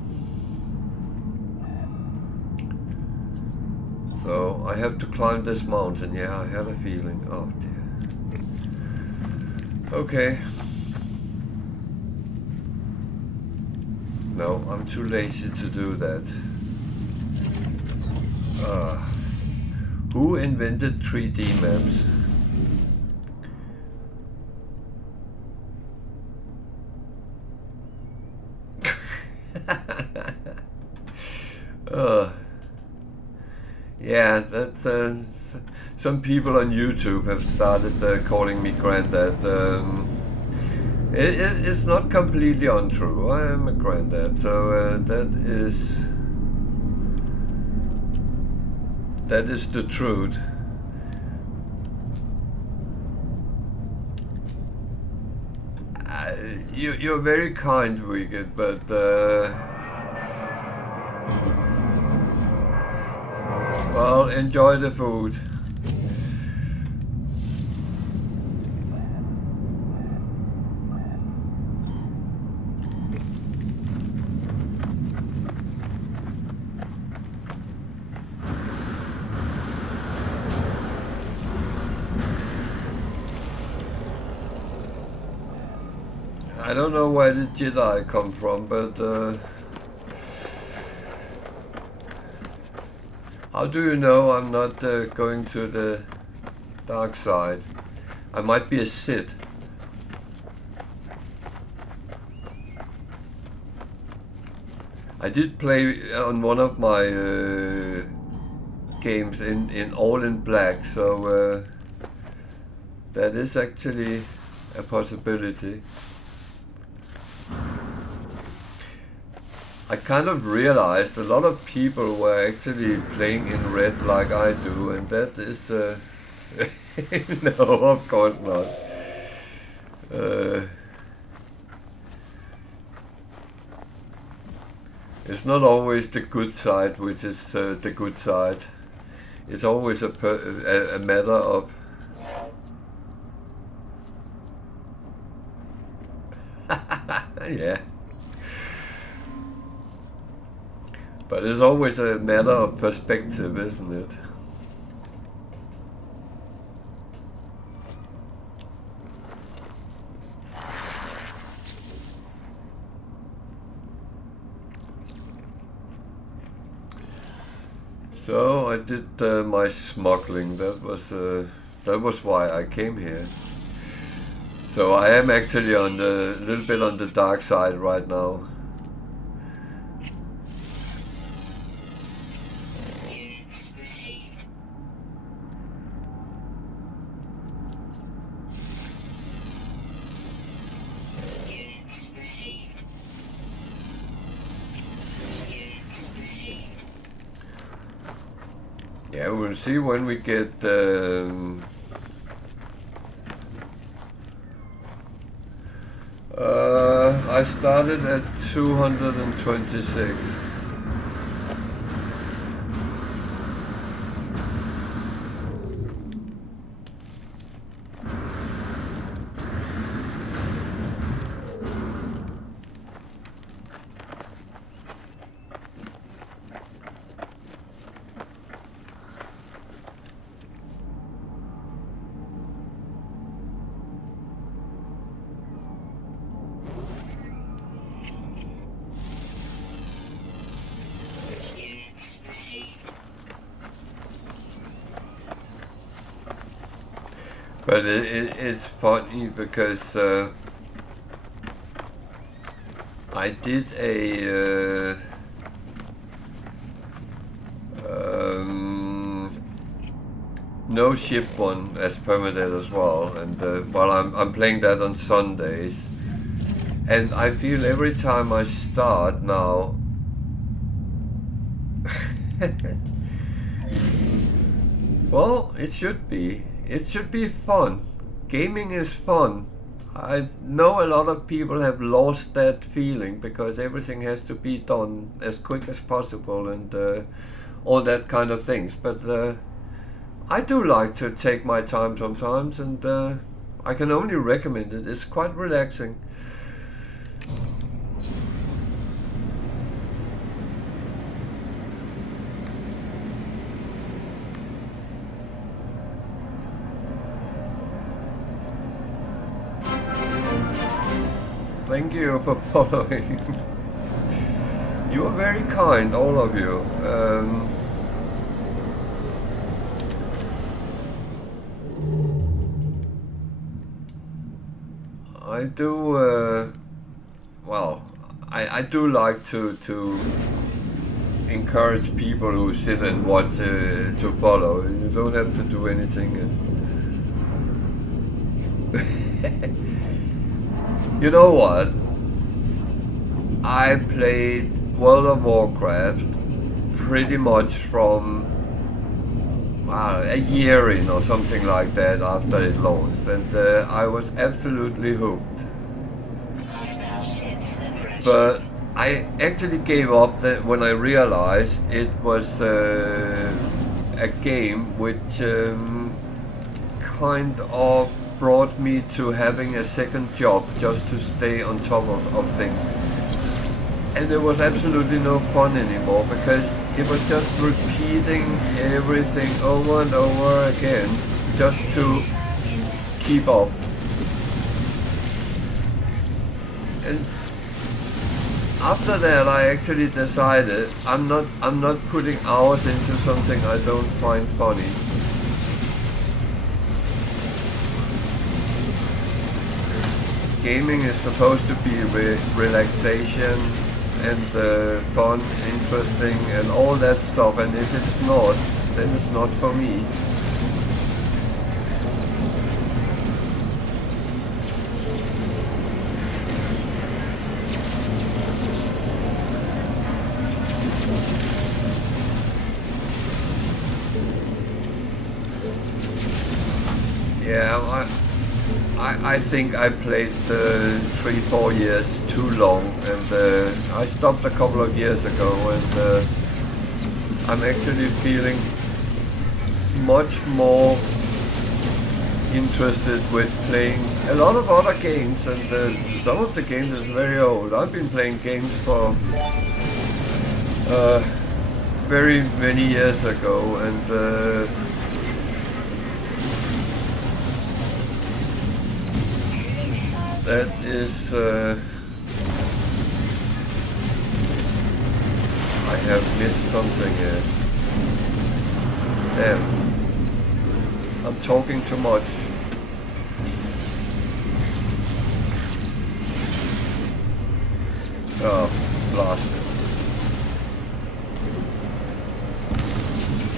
So I have to climb this mountain. Yeah, I had a feeling. Oh dear. Okay. No, I'm too lazy to do that. Who invented 3D maps? Yeah, that's some people on YouTube have started calling me granddad. It's not completely untrue. I am a granddad, so that is the truth. You're very kind, Wicked, but well, enjoy the food. I don't know where the Jedi come from, but how do you know I'm not going to the dark side? I might be a Sith. I did play on one of my games in all in black, so that is actually a possibility. I kind of realized a lot of people were actually playing in red like I do, and that is no, of course not. It's not always the good side which is the good side. It's always a matter of yeah. But it's always a matter of perspective, isn't it? So I did my smuggling. That was why I came here. So I am actually on a little bit on the dark side right now. Yeah, we'll see when we get I started at 226. But it's funny because I did a no ship one as Permadeath as well, and well, I'm playing that on Sundays, and I feel every time I start now. Well, it should be. It should be fun. Gaming is fun. I know a lot of people have lost that feeling because everything has to be done as quick as possible and all that kind of things. But I do like to take my time sometimes, and I can only recommend it. It's quite relaxing. Thank you for following. You are very kind, all of you. I do, well, I do like to encourage people who sit and watch to follow. You don't have to do anything. You know what? I played World of Warcraft pretty much from a year in or something like that after it launched, and I was absolutely hooked. But I actually gave up that when I realized it was a game which kind of brought me to having a second job just to stay on top of things. And there was absolutely no fun anymore because it was just repeating everything over and over again just to keep up. And after that I actually decided I'm not putting hours into something I don't find funny. Gaming is supposed to be relaxation and fun, interesting and all that stuff, and if it's not, then it's not for me. Yeah, I think I played 3-4 years too long, and I stopped a couple of years ago, and I'm actually feeling much more interested with playing a lot of other games, and some of the games is very old. I've been playing games for very many years ago, and that is, I have missed something here. Damn. I'm talking too much. Oh, blast it.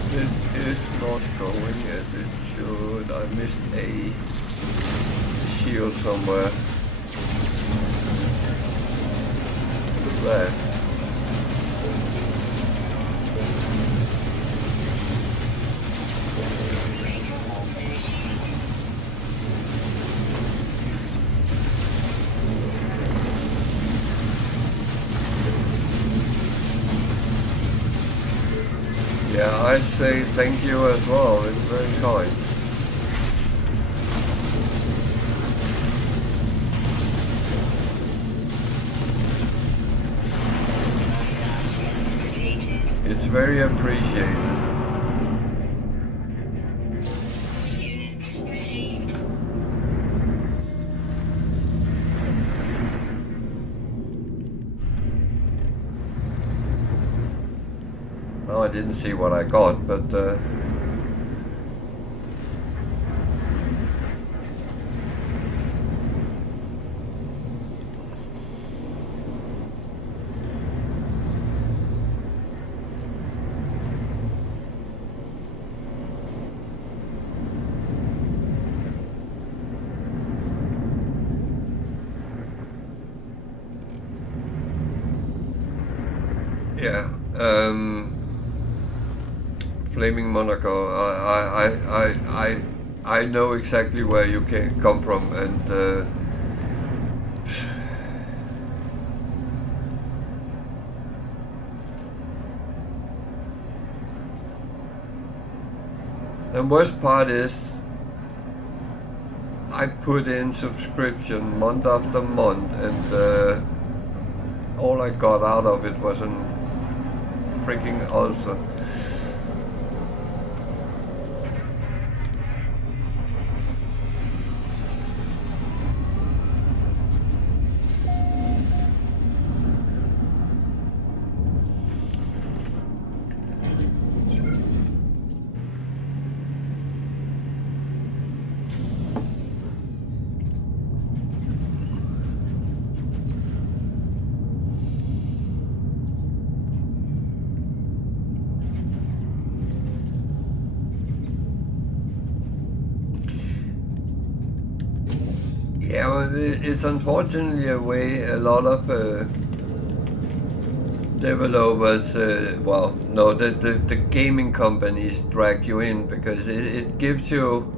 This is not going as it should. I missed a shield somewhere. There. Yeah, I say thank you as well. It's very kind. It's very appreciated. Well, I didn't see what I got, but yeah, Flaming Monaco, I know exactly where you come from, and the worst part is I put in subscription month after month, and all I got out of it was a freaking ulcer. Yeah, well, it's unfortunately a way a lot of developers, well, no, the gaming companies drag you in because it gives you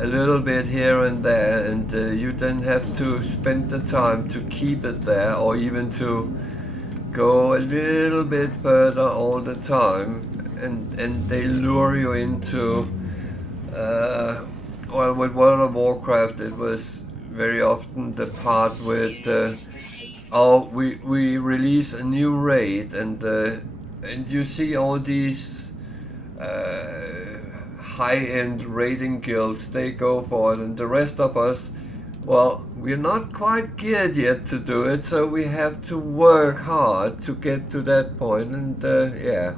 a little bit here and there, and you then have to spend the time to keep it there, or even to go a little bit further all the time, and they lure you into, well, with World of Warcraft, it was very often the part with, oh, we release a new raid, and you see all these high-end raiding guilds, they go for it, and the rest of us, well, we're not quite geared yet to do it, so we have to work hard to get to that point, and yeah.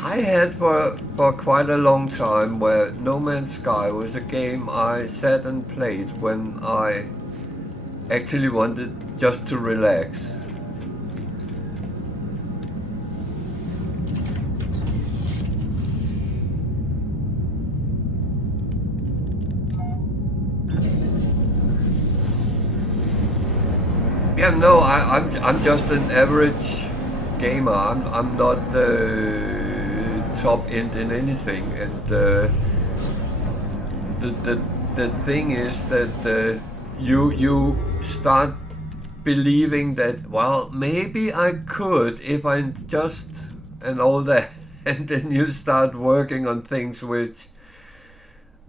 I had for quite a long time where No Man's Sky was a game I sat and played when I actually wanted just to relax. Yeah, no, I'm just an average gamer. I'm not top end in anything, and the thing is that you start believing that, well, maybe I could if I just, and all that, and then you start working on things which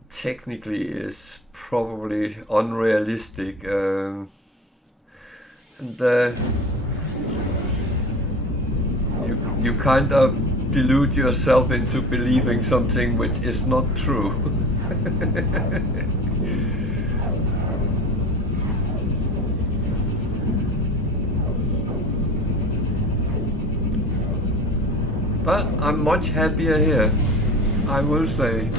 technically is probably unrealistic. And you kind of delude yourself into believing something which is not true. But I'm much happier here, I will say.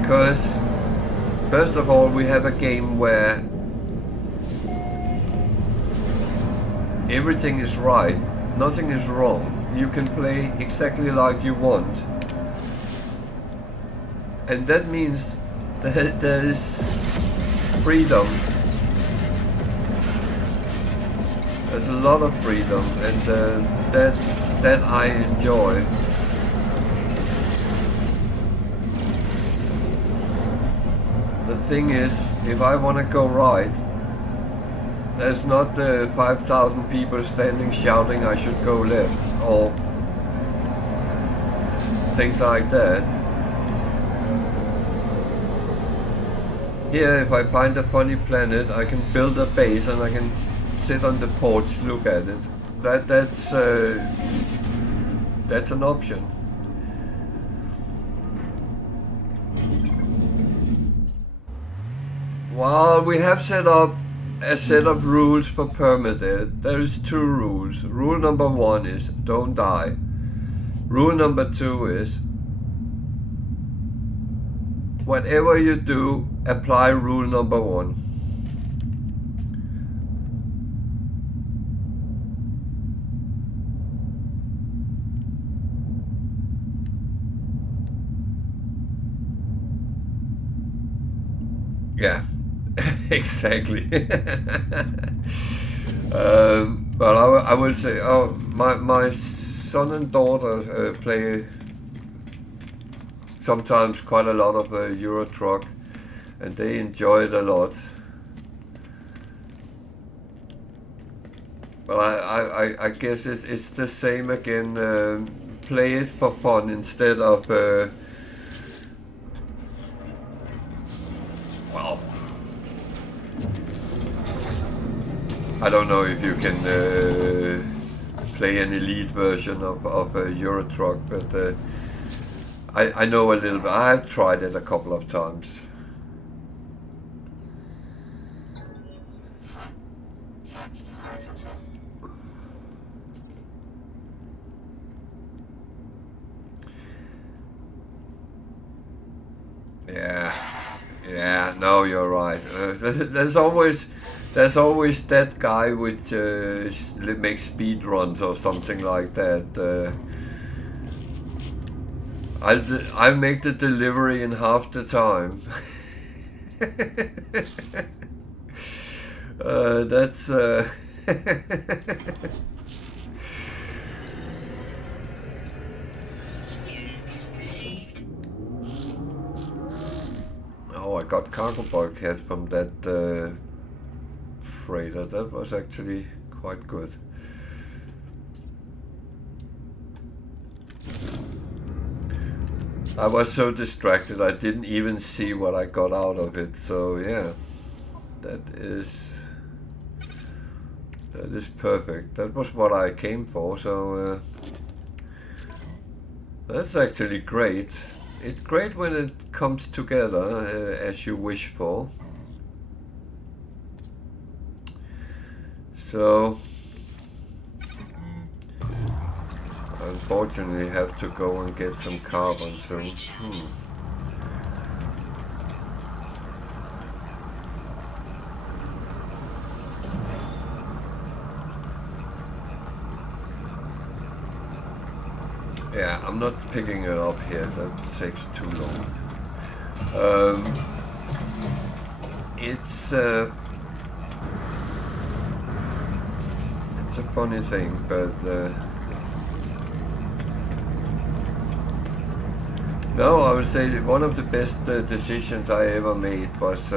Because, first of all, we have a game where everything is right, nothing is wrong. You can play exactly like you want. And that means that there is freedom. There's a lot of freedom, and that I enjoy. The thing is, if I want to go right, there's not 5,000 people standing shouting I should go left, or things like that. Here, if I find a funny planet, I can build a base and I can sit on the porch, look at it. That's an option. Well, we have set up a set of rules for Permadeath. There is 2 rules. Rule number 1 is don't die. Rule number 2 is whatever you do, apply rule number 1. Yeah. Exactly. But I will say, oh, my son and daughter play sometimes quite a lot of Euro Truck, and they enjoy it a lot. But I guess it's the same again. Play it for fun instead of well, I don't know if you can play an elite version of Euro Truck, but I know a little bit. I have tried it a couple of times. Yeah, no, you're right. There's always that guy which makes speed runs or something like that. I make the delivery in half the time. That's Units received. Oh, I got cargo bulkhead from that freighter. That was actually quite good. I was so distracted I didn't even see what I got out of it. So yeah, that is perfect. That was what I came for. So that's actually great. It's great when it comes together as you wish for. So, I unfortunately have to go and get some carbon soon. Yeah, I'm not picking it up here. That takes too long. It's a funny thing, but no, I would say that one of the best decisions I ever made was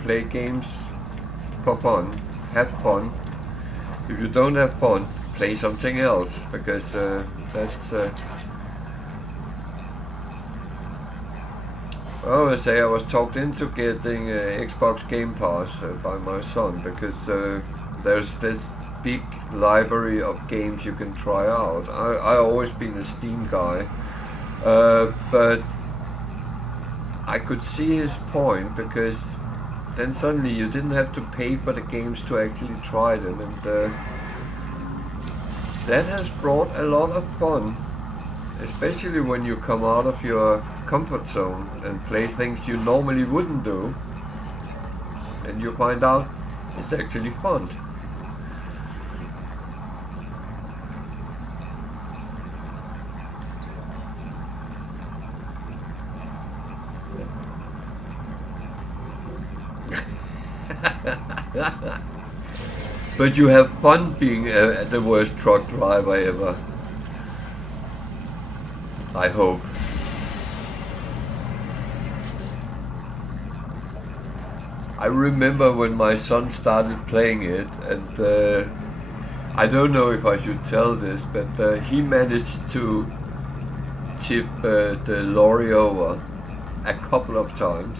play games for fun, have fun. If you don't have fun, play something else, because that's. I would say I was talked into getting Xbox Game Pass by my son, because there's this big library of games you can try out. I always been a Steam guy, but I could see his point, because then suddenly you didn't have to pay for the games to actually try them, and that has brought a lot of fun, especially when you come out of your comfort zone and play things you normally wouldn't do, and you find out it's actually fun. But you have fun being the worst truck driver ever. I hope. I remember when my son started playing it, and I don't know if I should tell this, but he managed to tip the lorry over a couple of times.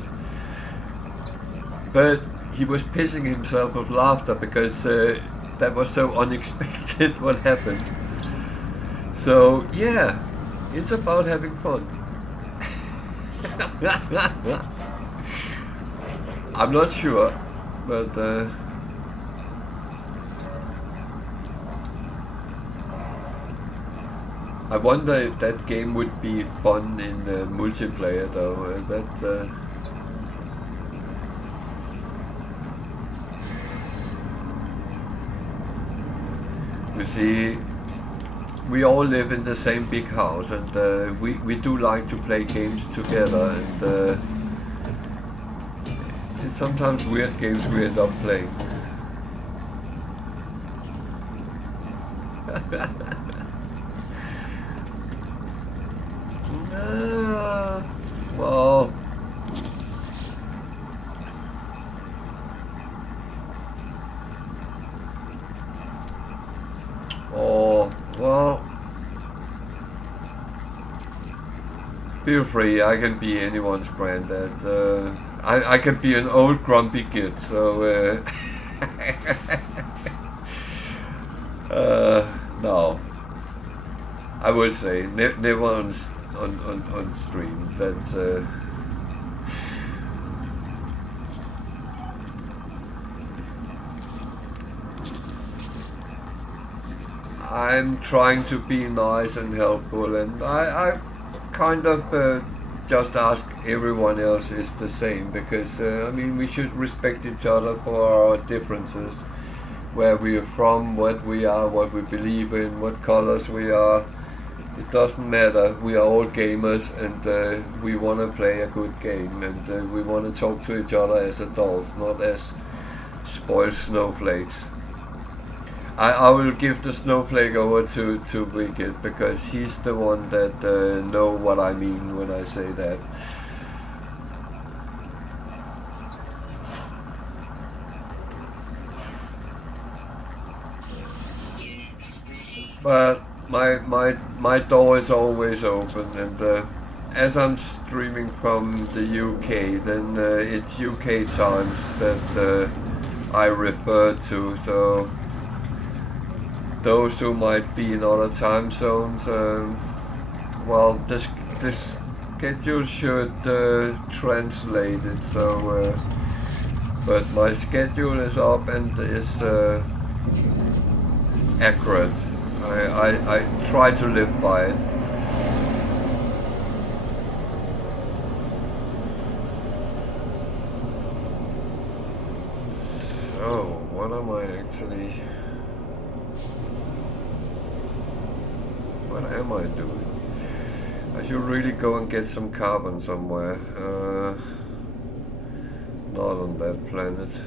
But he was pissing himself with laughter, because that was so unexpected what happened. So yeah, it's about having fun. I'm not sure, but I wonder if that game would be fun in multiplayer though. You see, we all live in the same big house, and we do like to play games together, and it's sometimes weird games we end up playing. Well, well, feel free, I can be anyone's granddad. I can be an old grumpy kid, so no. I would say never on stream. That's I'm trying to be nice and helpful, and I kind of just ask everyone else is the same, because I mean, we should respect each other for our differences, where we are from, what we are, what we believe in, what colors we are. It doesn't matter. We are all gamers, and we want to play a good game, and we want to talk to each other as adults, not as spoiled snowflakes. I will give the snowflake over to Wicked, because he's the one that know what I mean when I say that. But my door is always open, and as I'm streaming from the UK, then it's UK times that I refer to. So those who might be in other time zones, well, this schedule should translate it. So, but my schedule is up and is accurate. I try to live by it. So, what am I actually... What am I doing? I should really go and get some carbon somewhere. Not on that planet.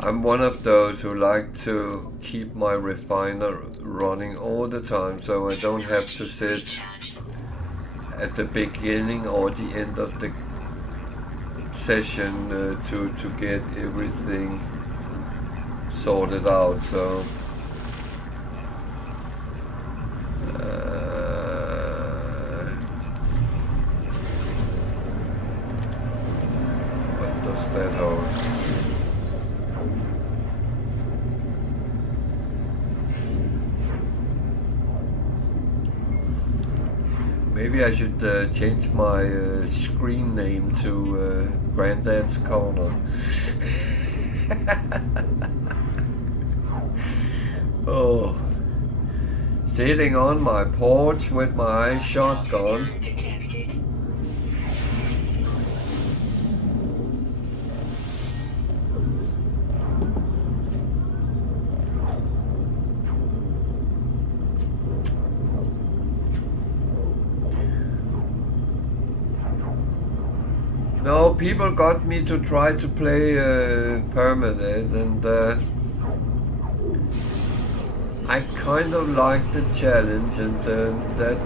I'm one of those who like to keep my refiner running all the time, so I don't have to sit at the beginning or the end of the session to get everything sorted out. So what does that hold? Maybe I should change my screen name to Granddad's Corner. Oh, sitting on my porch with my shotgun. No, people got me to try to play Permadeath, and I kind of liked the challenge, and that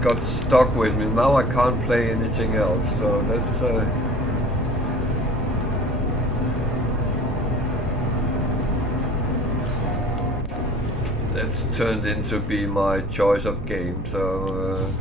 got stuck with me. Now I can't play anything else, so that's turned into be my choice of game. So.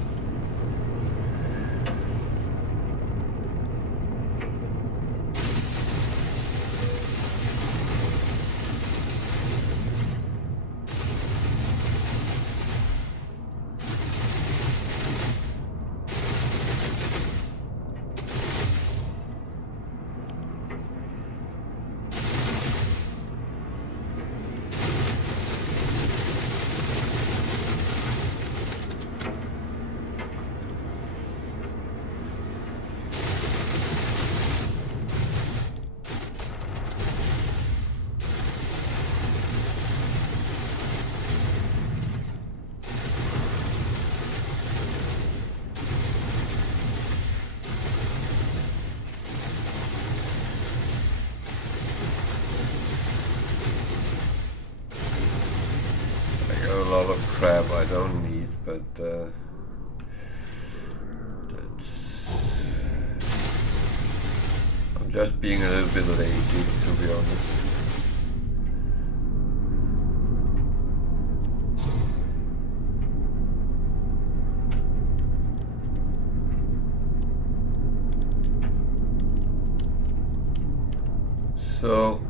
Crap I don't need, but I'm just being a little bit lazy, to be honest. So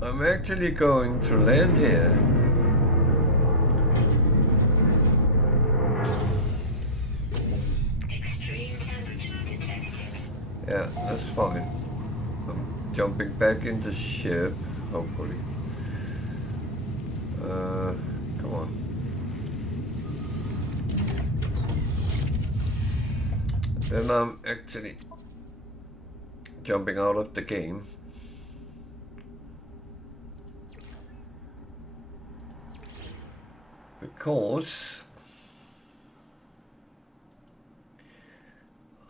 I'm actually going to land here. Yeah, that's fine. I'm jumping back in the ship, hopefully. then I'm actually jumping out of the game. Because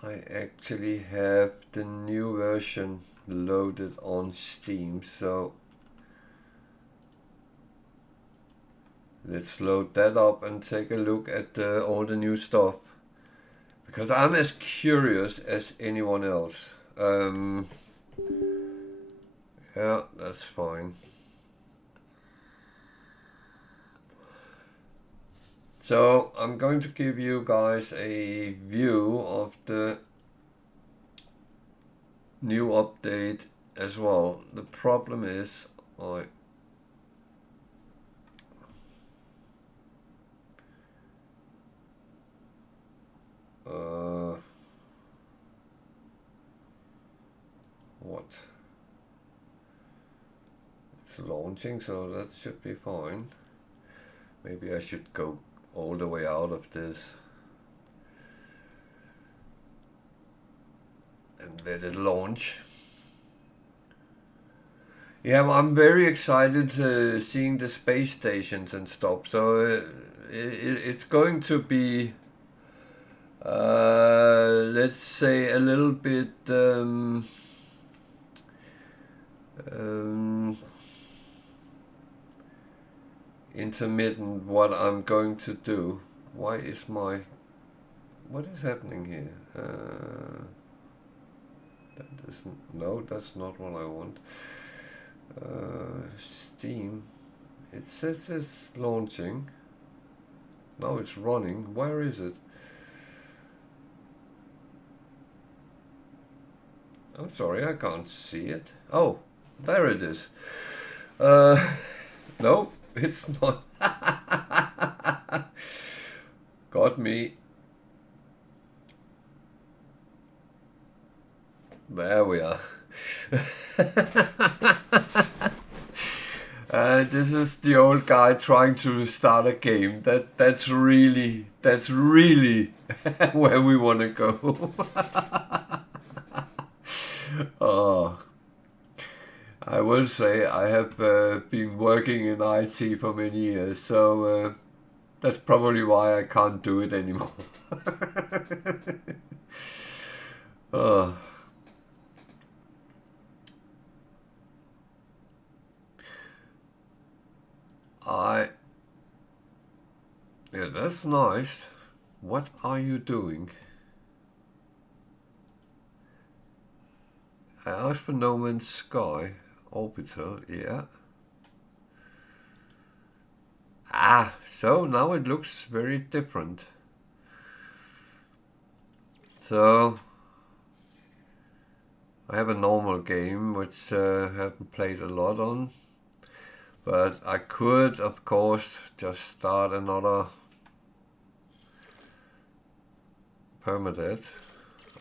I actually have the new version loaded on Steam, so let's load that up and take a look at all the new stuff, because I'm as curious as anyone else. Yeah, that's fine. So I'm going to give you guys a view of the new update as well. The problem is what it's launching, so that should be fine. Maybe I should go all the way out of this and let it launch. Yeah, well, I'm very excited seeing the space stations and stuff. So it's going to be, let's say, a little bit intermittent what I'm going to do. What is happening here? That's not what I want. Steam, it says it's launching. Now it's running. Where is it? I'm sorry, I can't see it. Oh, there it is. No, it's not. Got me. There we are. This is the old guy trying to start a game. That's really where we want to go. I will say I have been working in IT for many years, so that's probably why I can't do it anymore. Yeah, that's nice. What are you doing? I asked for No Man's Sky. Orbital, yeah. So now it looks very different. So I have a normal game which I haven't played a lot on, but I could of course just start another Permadeath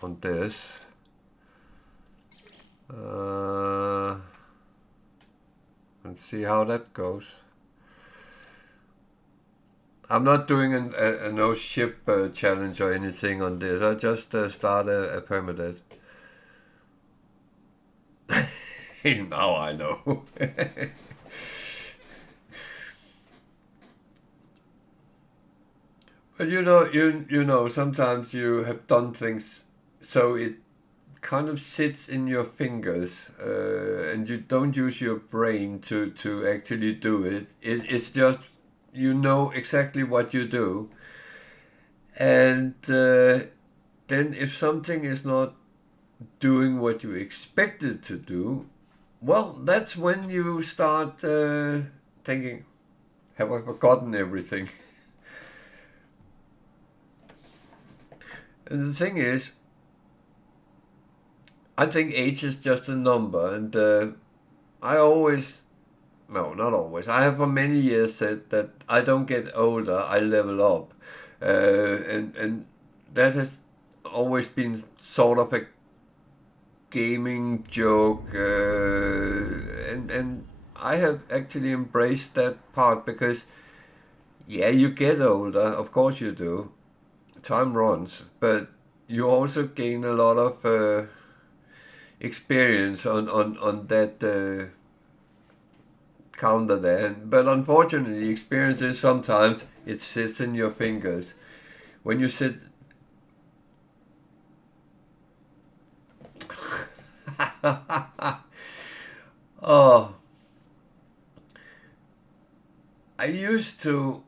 on this. And see how that goes. I'm not doing a no ship challenge or anything on this. I just start a Permadeath. Now I know. But you know, sometimes you have done things so it kind of sits in your fingers, and you don't use your brain to actually do it. It's just, you know exactly what you do, and then if something is not doing what you expect it to do, well, that's when you start thinking, have I forgotten everything? And the thing is, I think age is just a number, and I always, no, not always, I have for many years said that I don't get older, I level up. And that has always been sort of a gaming joke, and I have actually embraced that part, because, yeah, you get older, of course you do, time runs, but you also gain a lot of experience on that counter there. But unfortunately, the experience is sometimes it sits in your fingers. When you sit... Oh, I used to,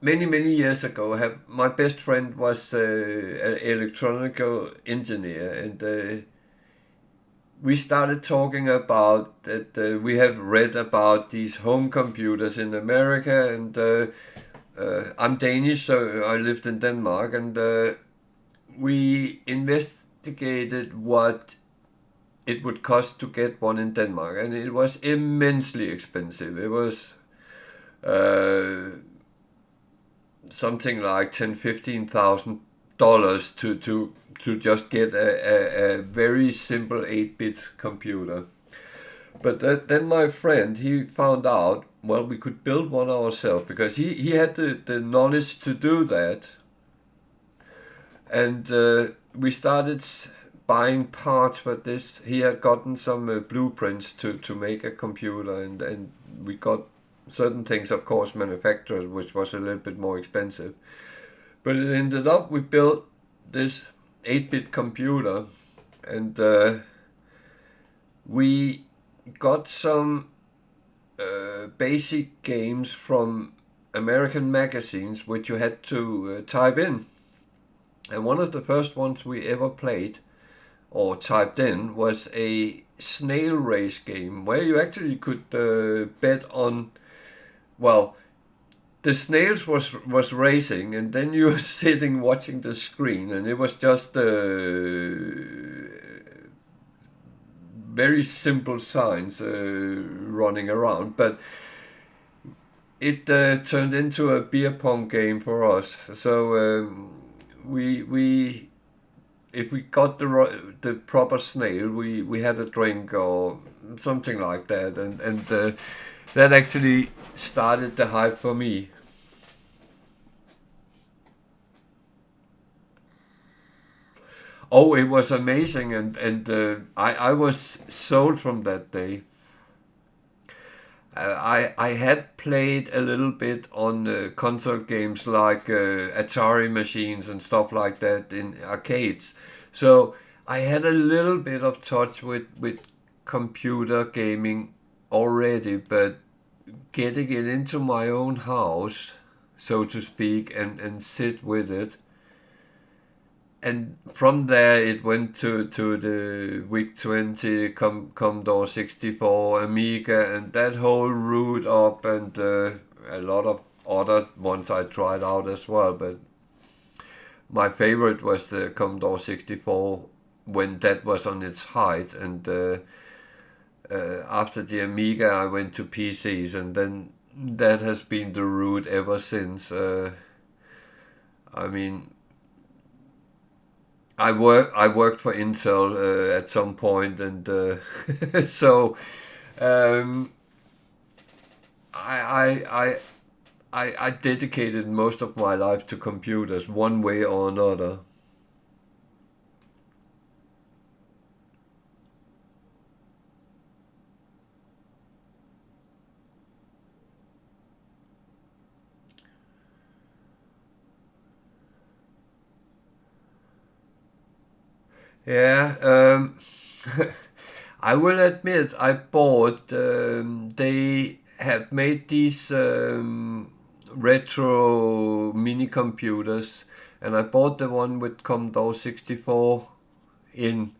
many years ago, have my best friend was an electronical engineer, and we started talking about that we have read about these home computers in America, and I'm Danish, so I lived in Denmark, and we investigated what it would cost to get one in Denmark, and it was immensely expensive. It was something like $10,000-15,000 to just get a very simple 8-bit computer. But then my friend, he found out, well, we could build one ourselves, because he had the knowledge to do that. And we started buying parts for this. He had gotten some blueprints to make a computer, and we got certain things, of course, manufactured, which was a little bit more expensive. But it ended up, we built this 8-bit computer, and we got some basic games from American magazines, which you had to type in. And one of the first ones we ever played or typed in was a snail race game, where you actually could bet on, well, the snails was racing, and then you were sitting watching the screen, and it was just very simple signs running around. But it turned into a beer pong game for us. So we if we got the proper snail, we had a drink or something like that, and that actually started the hype for me. Oh, it was amazing, and I was sold from that day. I had played a little bit on console games like Atari machines and stuff like that in arcades. So I had a little bit of touch with computer gaming already, but getting it into my own house, so to speak, and sit with it. And from there it went to the VIC-20, Commodore 64, Amiga, and that whole route up, and a lot of other ones I tried out as well. But my favorite was the Commodore 64 when that was on its height, and after the Amiga I went to PCs, and then that has been the route ever since. I mean, I worked for Intel at some point, and so I I dedicated most of my life to computers, one way or another. Yeah, I will admit I bought. They have made these retro mini computers, and I bought the one with Commodore 64 in.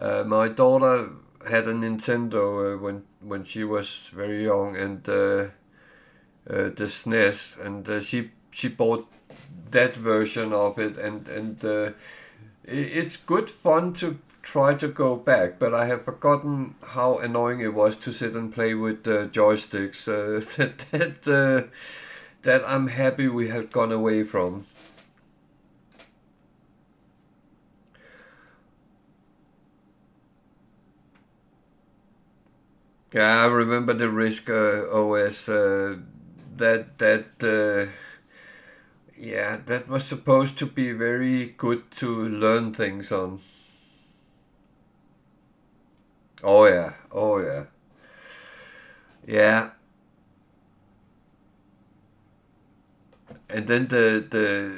My daughter had a Nintendo when she was very young, and the SNES, and she bought that version of it, and it's good fun to try to go back, but I have forgotten how annoying it was to sit and play with joysticks. That I'm happy we have gone away from. Yeah, I remember the Risk OS. That Yeah, that was supposed to be very good to learn things on. Oh yeah, oh yeah. Yeah. And then the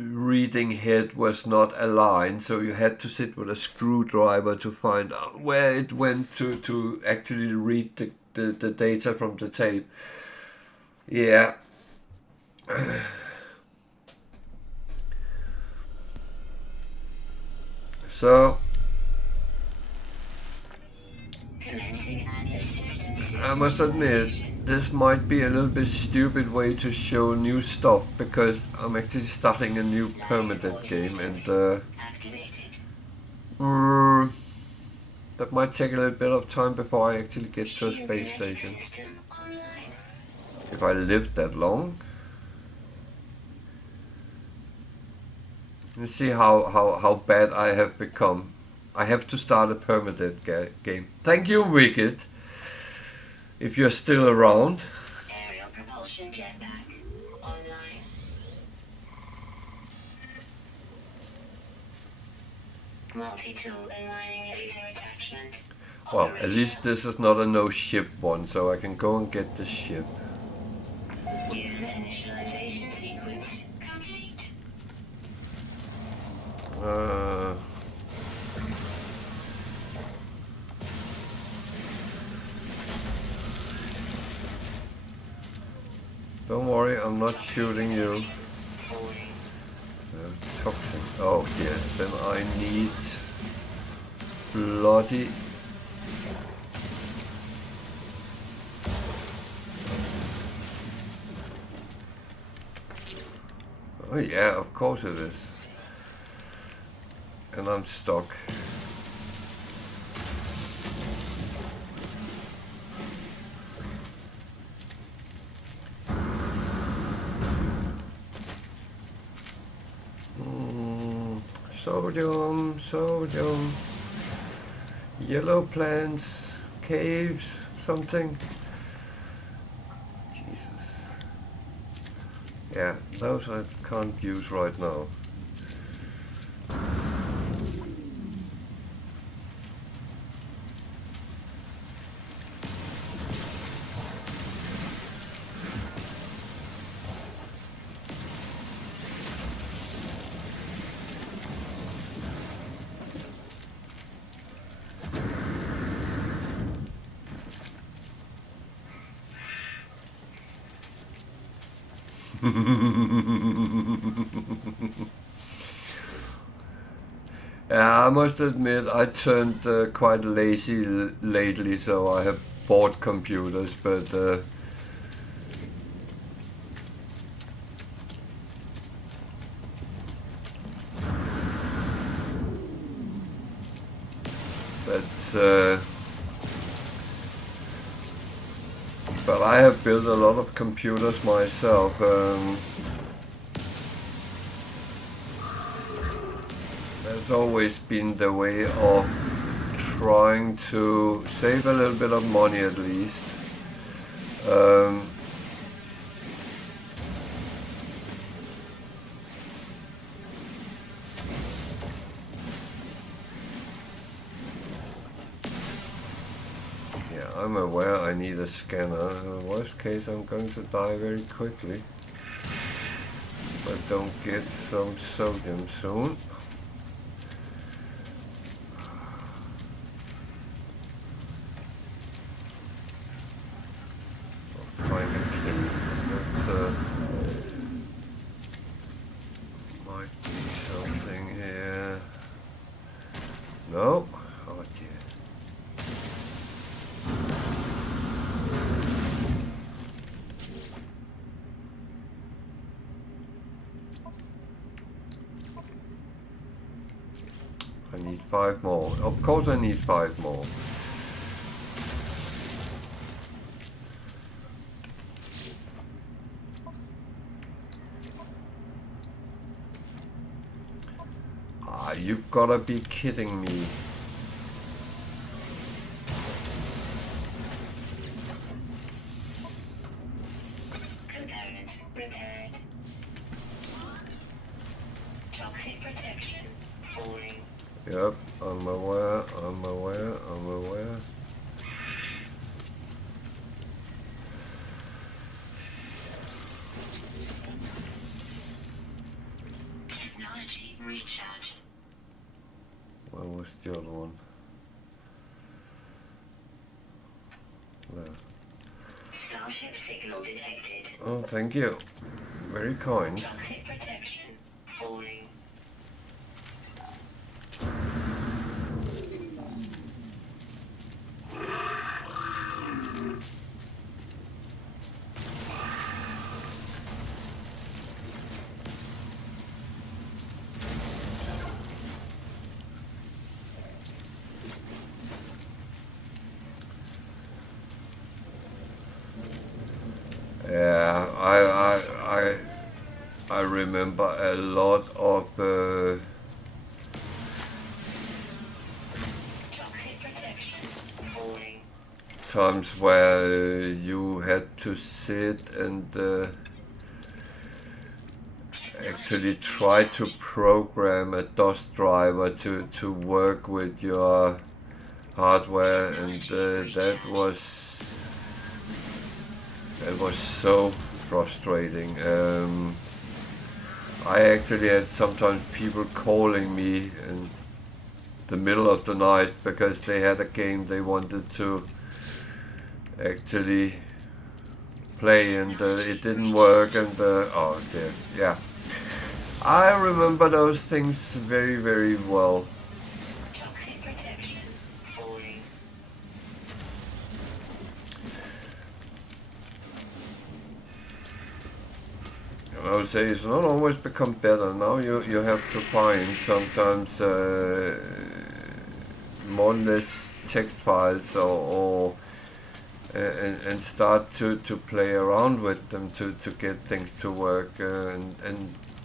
reading head was not aligned, so you had to sit with a screwdriver to find out where it went to actually read the data from the tape. Yeah. So Commencing assistance I must admit, this might be a little bit stupid way to show new stuff because I'm actually starting a new Permadeath game, and activated. mm, that might take a little bit of time before I actually get to a Machine space kinetic station. system online. If I live that long. You see how bad I have become. I have to start a Permadeath game. Thank you, Wicked, if you're still around. Aerial propulsion jetpack online. Multi-tool and mining laser attachment. Well, at operational. least this is not a no-ship one, so I can go and get the ship. User initialization sequence complete. Uh, don't worry, I'm not shooting you. Forwarding. Toxin. Oh dear, then I need bloody... Oh yeah, of course it is. And I'm stuck. Sodium, sodium, yellow plants, caves, something. Jesus. Yeah, those I can't use right now. Yeah, I must admit I turned quite lazy lately, so I have bought computers, but that's but I have built a lot of computers myself. That's always been the way of trying to save a little bit of money at least. Yeah, I'm aware I need a scanner. Worst case, I'm going to die very quickly. If I don't get some sodium soon. Find a key. That might be something here. No? Oh dear. I need 5 more. Of course I need 5 more. Ah, you gotta be kidding me. Component repaired. Toxic protection. Falling. Yep, I'm aware, I'm aware, I'm aware. Technology recharge. Where was the other one? There. Starship signal detected. Oh, thank you. Very kind. Toxic protection. Falling. Yeah, I remember a lot of Toxic protection. Falling. times where you had to sit and actually try to program a DOS driver to work with your hardware, and that was so frustrating. I actually had sometimes people calling me in the middle of the night because they had a game they wanted to actually play, and it didn't work, and oh dear, yeah. I remember those things very, very well. Toxic protection. Falling. I would say it's not always become better. Now you have to find sometimes more or less text files or and start to play around with them to get things to work and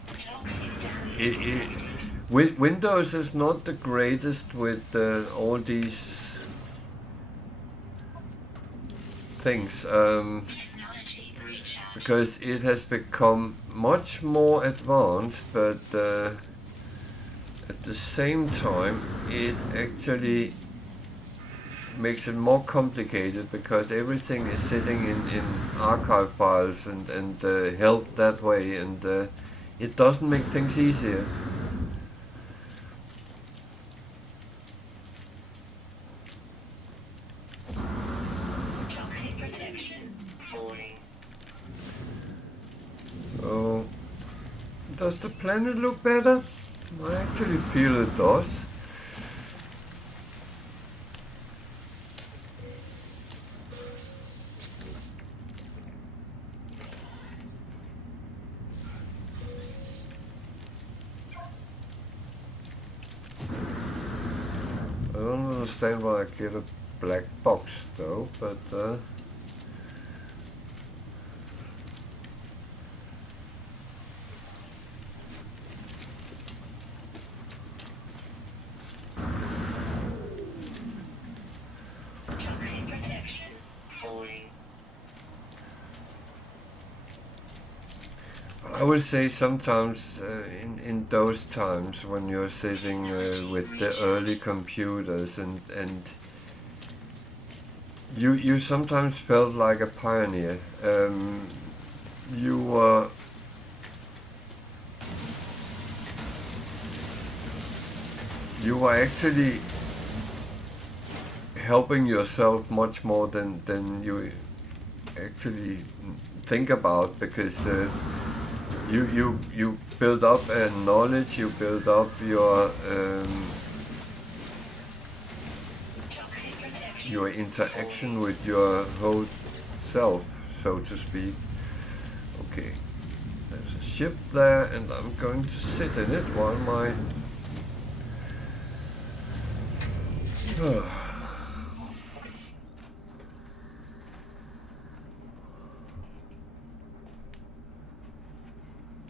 Toxic damage detected. Windows is not the greatest with all these things. Technology recharge. Because it has become much more advanced, but at the same time it actually makes it more complicated because everything is sitting in archive files and held that way, and it doesn't make things easier. Toxic protection. Falling. So, does the planet look better? I actually feel it does. I don't understand why I get a black box though, but Toxic protection. Falling. I would say sometimes in those times when you're sitting with the early computers and you sometimes felt like a pioneer. You were actually helping yourself much more than you actually think about, because you build up a knowledge, you build up your Toxic protection. your interaction with your whole self, so to speak. Okay, there's a ship there, and I'm going to sit in it while my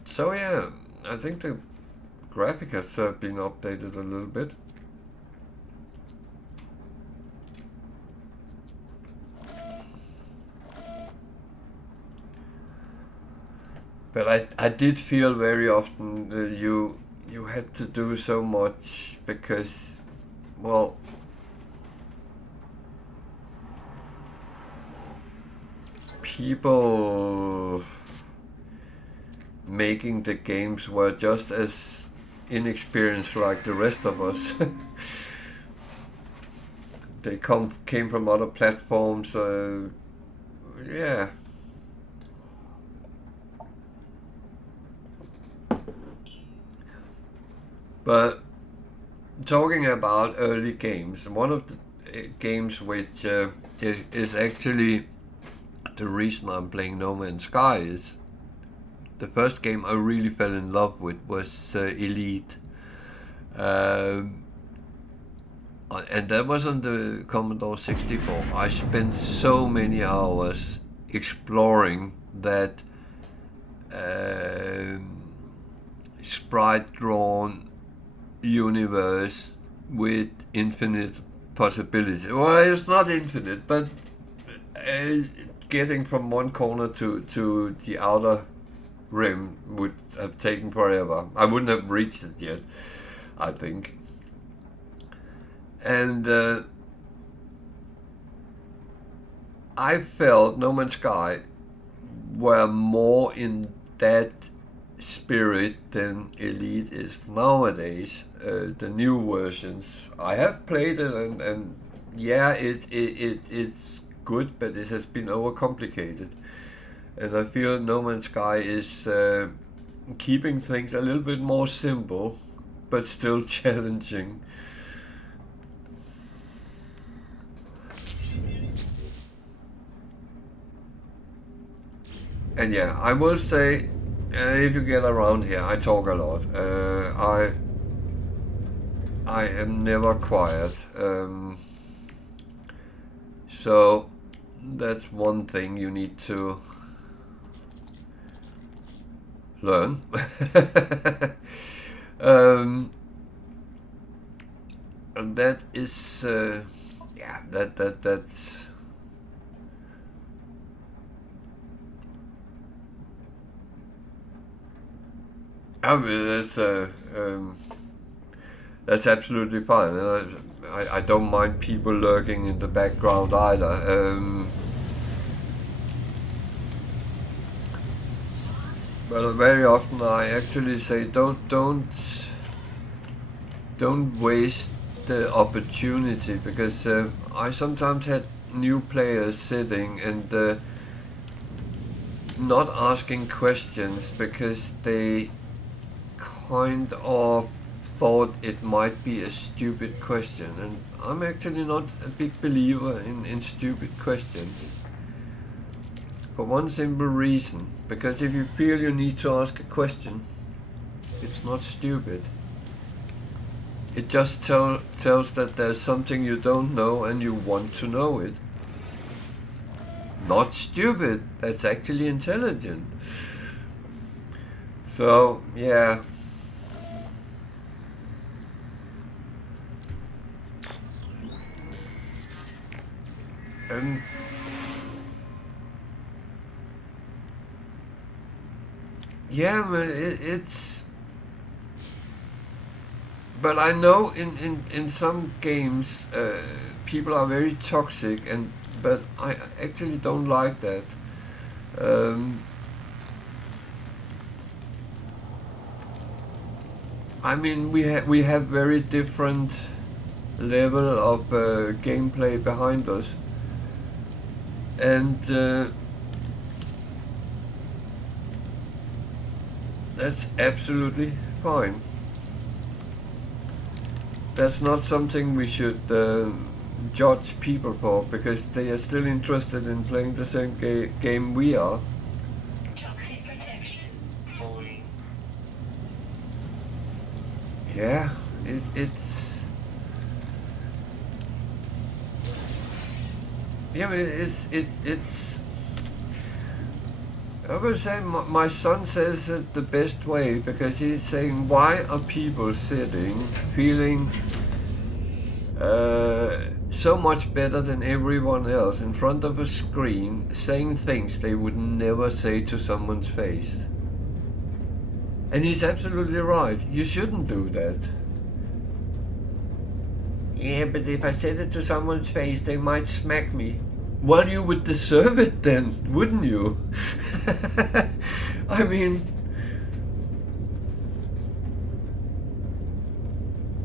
so yeah, I think the graphic has been updated a little bit. But I did feel very often you you had to do so much because, well, people making the games were just as inexperienced like the rest of us. They came from other platforms, yeah. But talking about early games, one of the games which is actually the reason I'm playing No Man's Sky is the first game I really fell in love with was Elite. And that was on the Commodore 64. I spent so many hours exploring that sprite-drawn universe with infinite possibilities. Well, it's not infinite, but getting from one corner to the outer rim would have taken forever. I wouldn't have reached it yet, I think. And I felt No Man's Sky were more in that spirit than Elite is nowadays. The new versions I have played it, and yeah, it's good, but it has been overcomplicated. And I feel No Man's Sky is keeping things a little bit more simple, but still challenging. And yeah, I will say, if you get around here, I talk a lot. I am never quiet. So that's one thing you need to learn. And that is, yeah, that's. I mean, that's absolutely fine, and I don't mind people lurking in the background either. But very often I actually say don't waste the opportunity, because I sometimes had new players sitting and not asking questions because they kind of thought it might be a stupid question, and I'm actually not a big believer in stupid questions, for one simple reason: because if you feel you need to ask a question, it's not stupid. It just tells that there's something you don't know and you want to know it. Not stupid, that's actually intelligent. So yeah. And yeah, man, it's. But I know in some games people are very toxic, but I actually don't like that. I mean, we have very different level of gameplay behind us, and that's absolutely fine. That's not something we should judge people for, because they are still interested in playing the same game we are. Toxic protection falling. Yeah, it's. Yeah, but it's. I would say my son says it the best way, because he's saying, why are people sitting feeling so much better than everyone else in front of a screen, saying things they would never say to someone's face? And he's absolutely right. You shouldn't do that. Yeah, but if I said it to someone's face, they might smack me. Well, you would deserve it then, wouldn't you? I mean,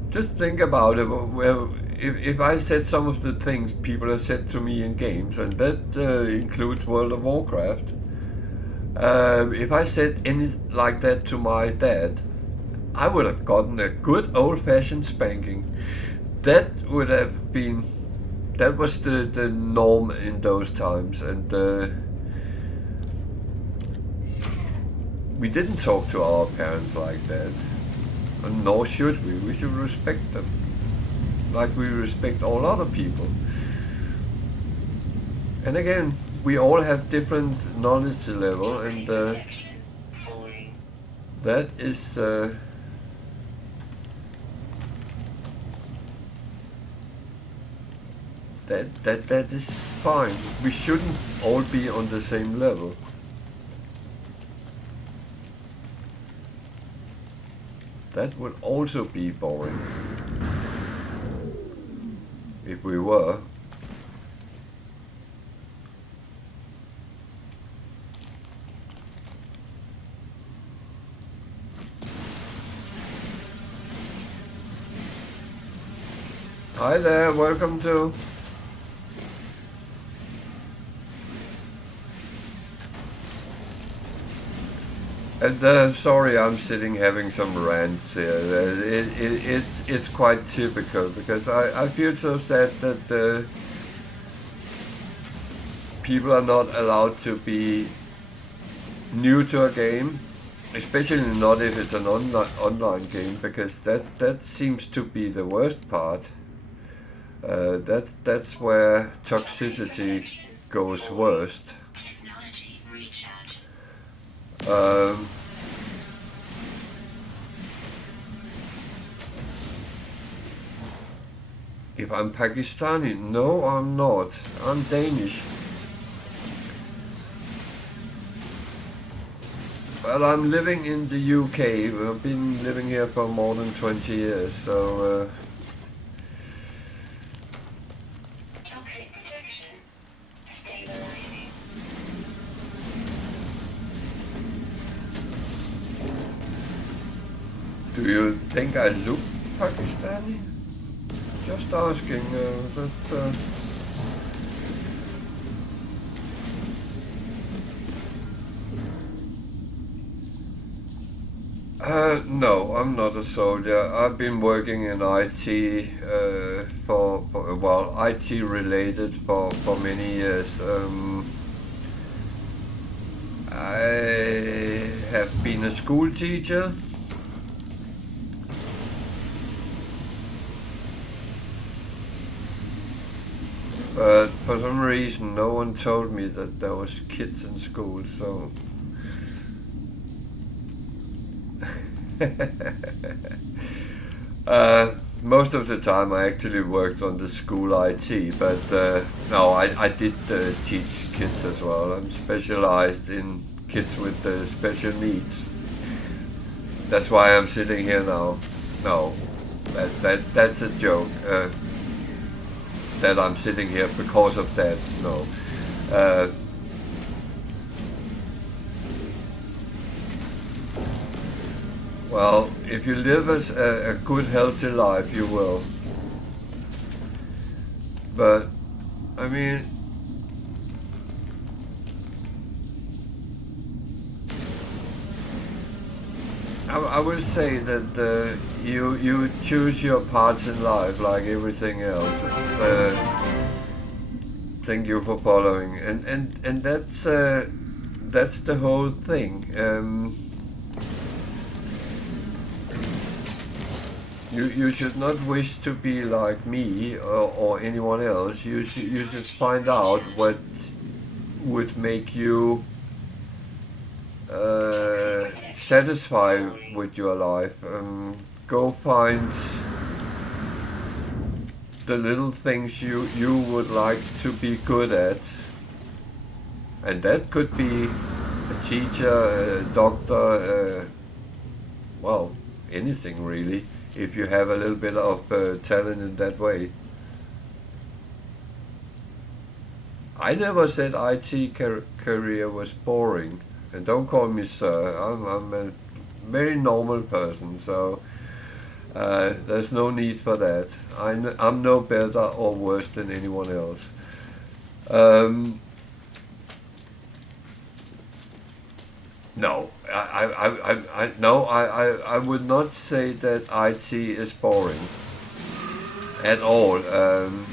just think about it. Well, if I said some of the things people have said to me in games, and that includes World of Warcraft, if I said anything like that to my dad, I would have gotten a good old-fashioned spanking. That would have been, that was the norm in those times, and we didn't talk to our parents like that, and nor should we. We should respect them, like we respect all other people. And again, we all have different knowledge level, and that is that is fine. We shouldn't all be on the same level. That would also be boring if we were. Hi there, welcome to. And sorry, I'm sitting having some rants here. It's quite typical, because I feel so sad that people are not allowed to be new to a game, especially not if it's an online game, because that seems to be the worst part. That's where toxicity goes worst. If I'm Pakistani, no, I'm not. I'm Danish. Well, I'm living in the UK. I've been living here for more than 20 years, so. Toxic protection. Stabilizing. Do you think I look Pakistani? Just asking. No, I'm not a soldier. I've been working in IT for IT related for many years. I have been a school teacher. But for some reason, no one told me that there was kids in school, so. Most of the time I actually worked on the school IT, but no, I did teach kids as well. I'm specialized in kids with special needs. That's why I'm sitting here now. No, that's a joke. That I'm sitting here because of that. No. Well, if you live as a good, healthy life, you will. But, I mean, I will say that you choose your parts in life like everything else. Thank you for following, and that's the whole thing. You should not wish to be like me or anyone else. You should find out what would make you satisfied with your life. Go find the little things you would like to be good at, and that could be a teacher, a doctor, well, anything really, if you have a little bit of talent in that way. I never said IT career was boring, and don't call me sir. I'm a very normal person, so there's no need for that. I'm no better or worse than anyone else. No, I would not say that IT is boring at all.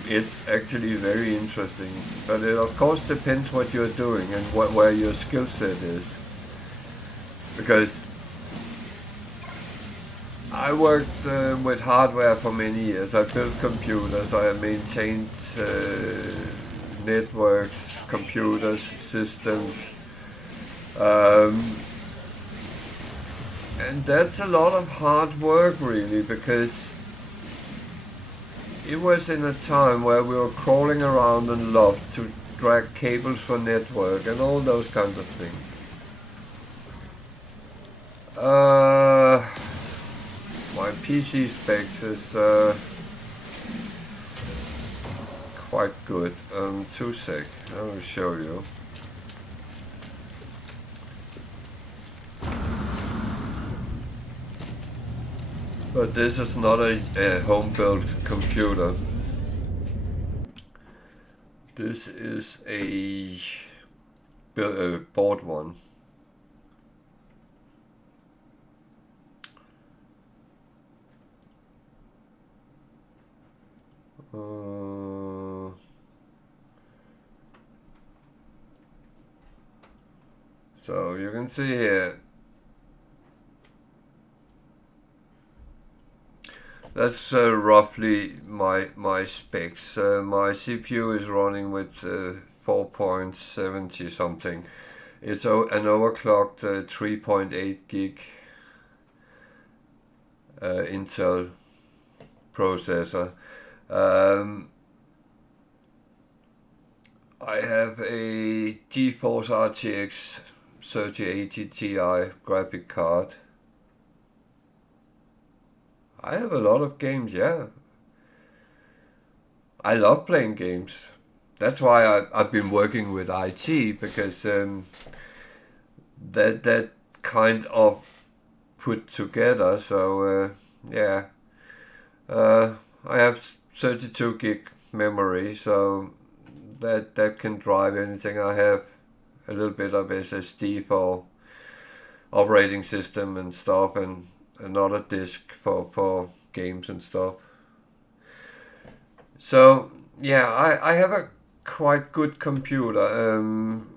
It's actually very interesting, but it of course depends what you're doing and where your skill set is. Because I worked with hardware for many years. I built computers. I maintained networks, computers, systems. And that's a lot of hard work really, because it was in a time where we were crawling around in loft to drag cables for network and all those kinds of things. My PC specs is quite good. 2 sec, I will show you. But this is not a home-built computer. This is a bought one. So you can see here, that's roughly my specs. My CPU is running with 4.70 something. It's an overclocked 3.8 gig Intel processor. I have a GeForce RTX 3080 Ti graphic card. I have a lot of games, yeah. I love playing games. That's why I've been working with IT, because that kind of put together. So yeah, I have 32 gig memory, so that can drive anything. I have a little bit of SSD for operating system and stuff, and another disk for games and stuff. So yeah, I have a quite good computer.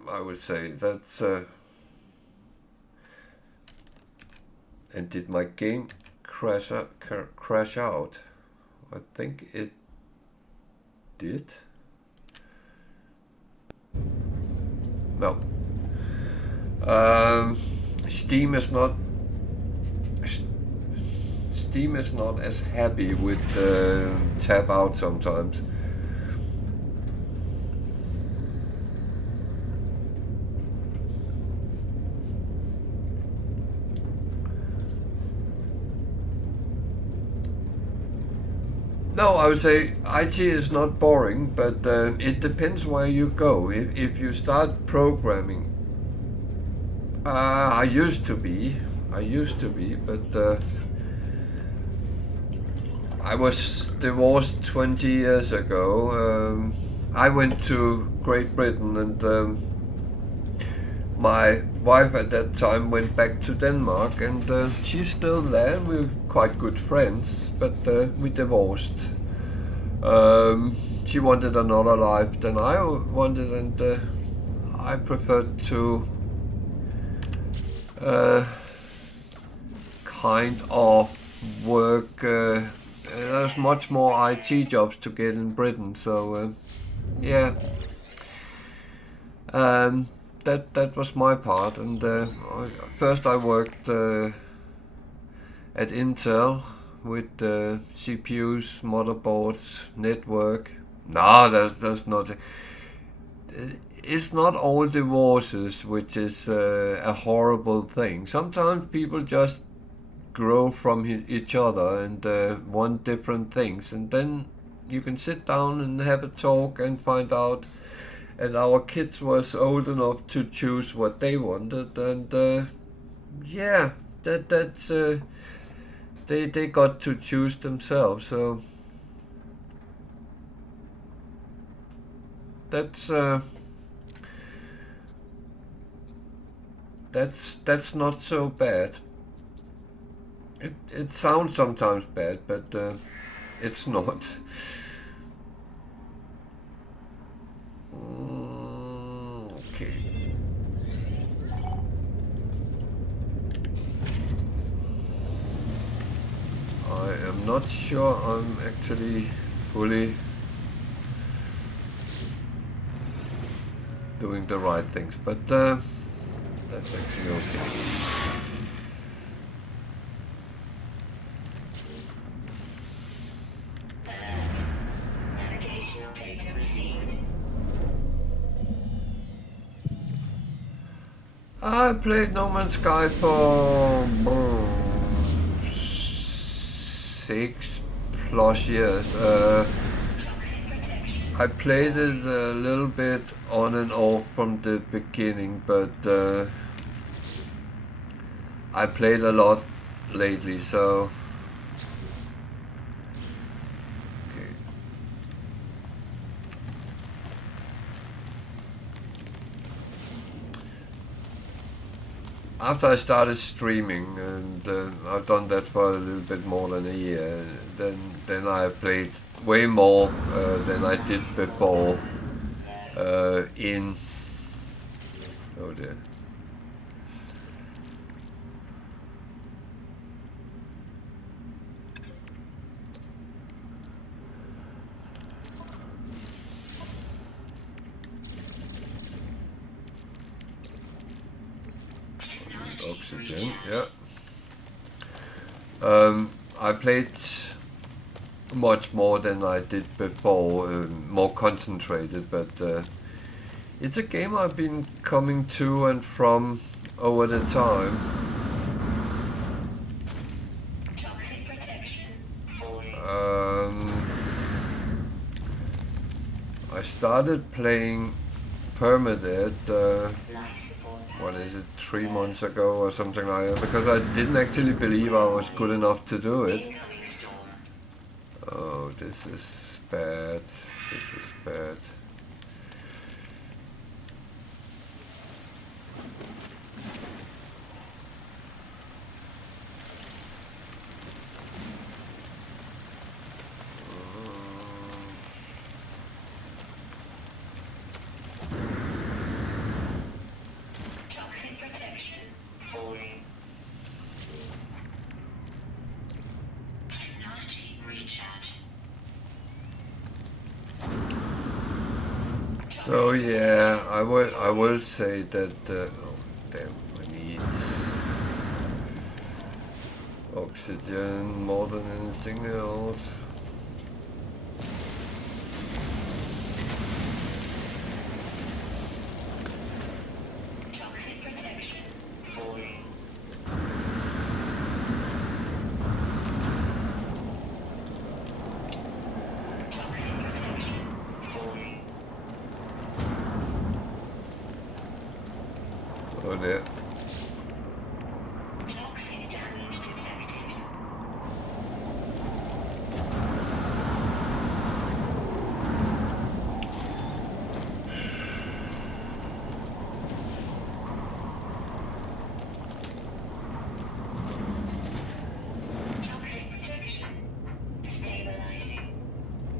I would say that's. And did my game crash out? I think it did. No. Steam is not as happy with tap out sometimes. No, I would say IT is not boring, but it depends where you go. If you start programming, I used to be, but I was divorced 20 years ago. I went to Great Britain, and my wife at that time went back to Denmark, and she's still there. We're quite good friends, but we divorced. She wanted another life than I wanted, and I preferred to kind of work. There's much more IT jobs to get in Britain, so yeah. That was my part, and first I worked at Intel with CPUs, motherboards, network. No, that's not. It's not all divorces, which is a horrible thing. Sometimes people just grow from each other and want different things, and then you can sit down and have a talk and find out. And our kids was old enough to choose what they wanted, and yeah, that's they got to choose themselves. So that's not so bad. It sounds sometimes bad, but it's not. Okay. I am not sure I'm actually fully doing the right things, but that's actually okay. Navigational data received. I played No Man's Sky for 6+ years. I played it a little bit on and off from the beginning, but I played a lot lately, so okay. After I started streaming, and I've done that for a little bit more than a year, then I played way more than I did before in... Oh dear. Oxygen, yeah. I played much more than I did before, more concentrated, but it's a game I've been coming to and from over the time. Toxic protection. I started playing Permadeath, what is it, 3 months ago or something like that, because I didn't actually believe I was good enough to do it. Oh, this is bad. This is bad. Toxic protection. Falling. Technology recharge. So yeah, I will say that. Oh damn! I need oxygen more than anything else. Toxic protection. Falling. Toxic protection. Falling. Oh dear. Toxic damage detected. Toxic protection. Stabilizing.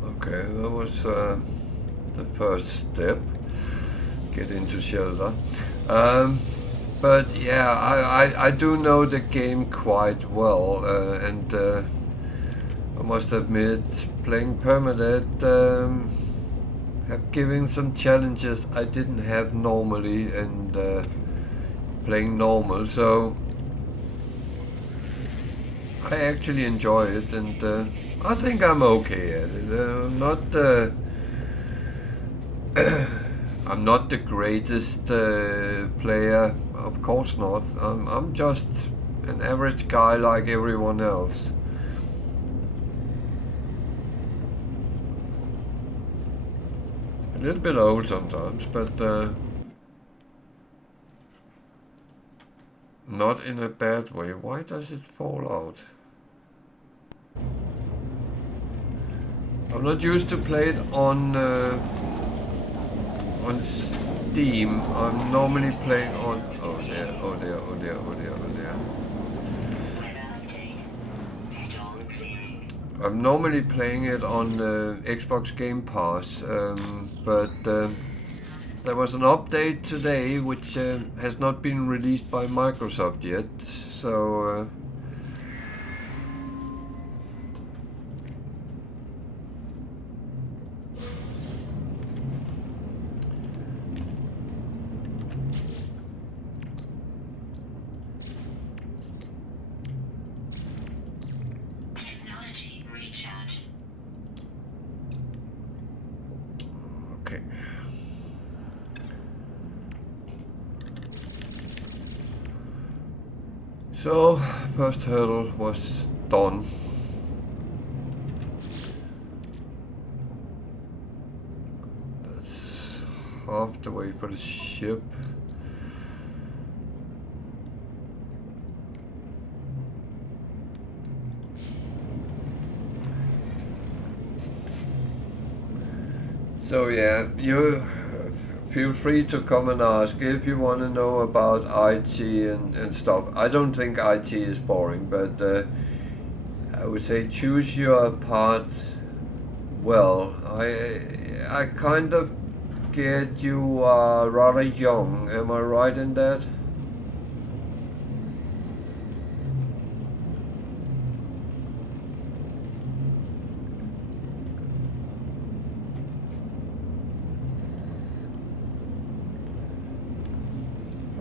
Okay, that was the first step. Get into shelter. But yeah, I do know the game quite well, and I must admit, playing Permadeath have given some challenges I didn't have normally, and playing normal, so I actually enjoy it, and I think I'm okay at it. I'm not I'm not the greatest player, of course not. I'm just an average guy like everyone else. A little bit old sometimes, but not in a bad way. Why does it fall out? I'm not used to play it on Steam. I'm normally playing on. Oh dear! Oh dear! Oh dear! Oh dear! Oh dear! I'm normally playing it on Xbox Game Pass, but there was an update today which has not been released by Microsoft yet, so Technology recharge. okay. So, first hurdle was done. That's half the way for the ship. So yeah, you feel free to come and ask if you want to know about IT and stuff. I don't think IT is boring, but I would say choose your part well. I kind of get you are rather young. Am I right in that?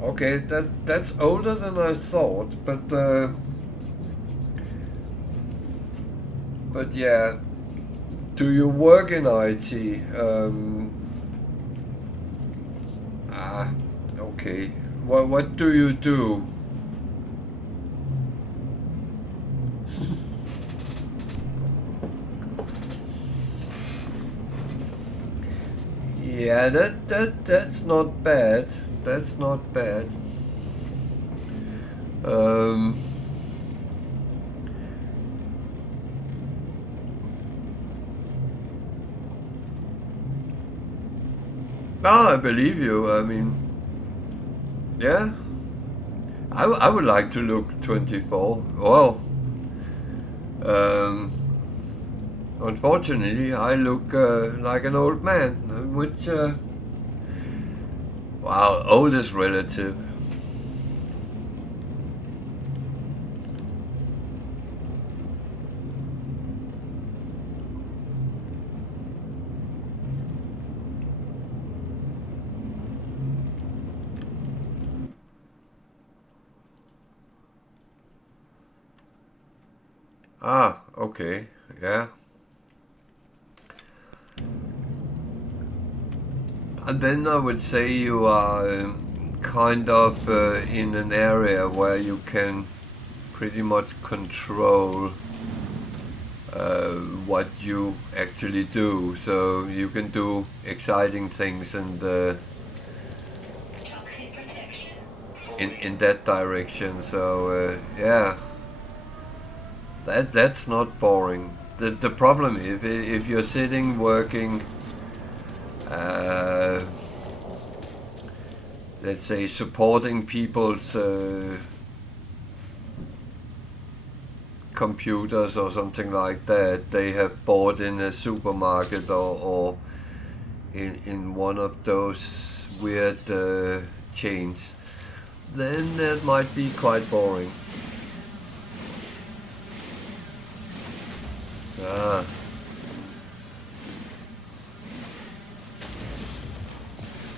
Okay, that's older than I thought, but yeah. Do you work in IT? Okay. What do you do? Yeah, that's not bad. That's not bad. I believe you. I mean, yeah. I would like to look 24. Well, unfortunately, I look like an old man, which, wow, old is relative. Okay, yeah. And then I would say you are kind of in an area where you can pretty much control what you actually do. So you can do exciting things and Toxic protection. in that direction. So yeah. That's not boring. The problem if you're sitting working, let's say supporting people's computers or something like that, they have bought in a supermarket or in one of those weird chains, then that might be quite boring.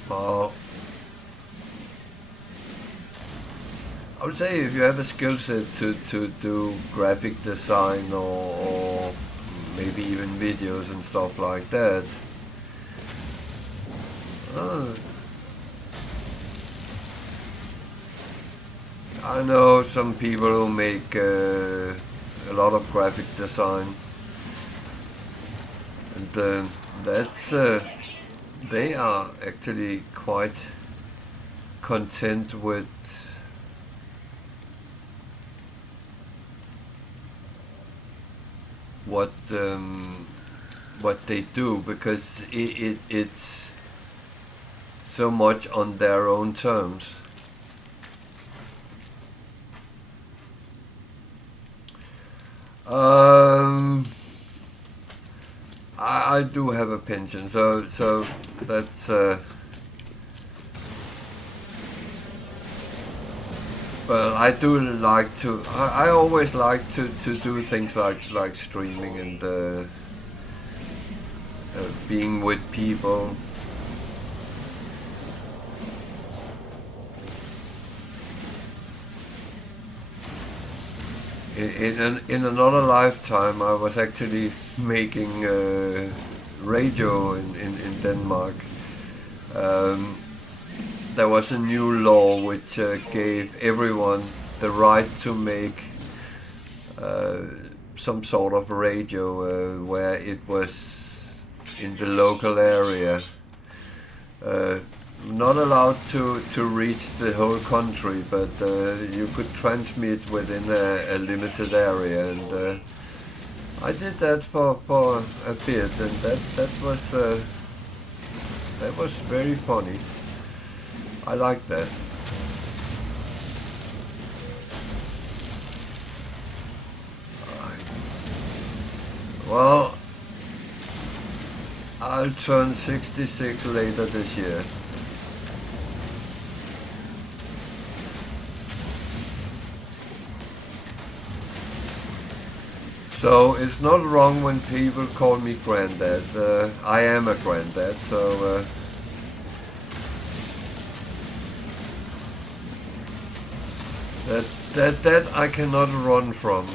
Well, I would say if you have a skill set to do graphic design or maybe even videos and stuff like that, I know some people who make a lot of graphic design, and that's they are actually quite content with what they do, because it's so much on their own terms. I do have a pension, so that's but I do like to. I always like to do things like streaming and being with people. In another lifetime, I was actually making radio in Denmark. There was a new law which gave everyone the right to make some sort of radio where it was in the local area. Not allowed to reach the whole country, but you could transmit within a limited area, and I did that for a bit, and that was very funny. I like that. Well, I'll turn 66 later this year. So it's not wrong when people call me granddad. I am a granddad, so that I cannot run from.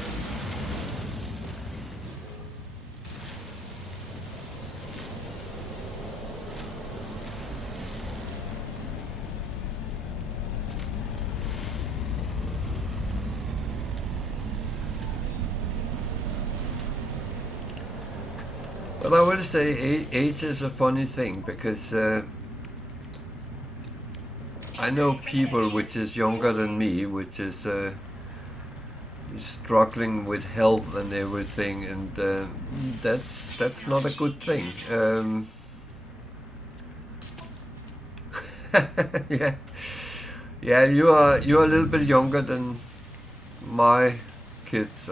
But I will say age is a funny thing, because I know people which is younger than me, which is struggling with health and everything, and that's not a good thing. Yeah, you're a little bit younger than my kids.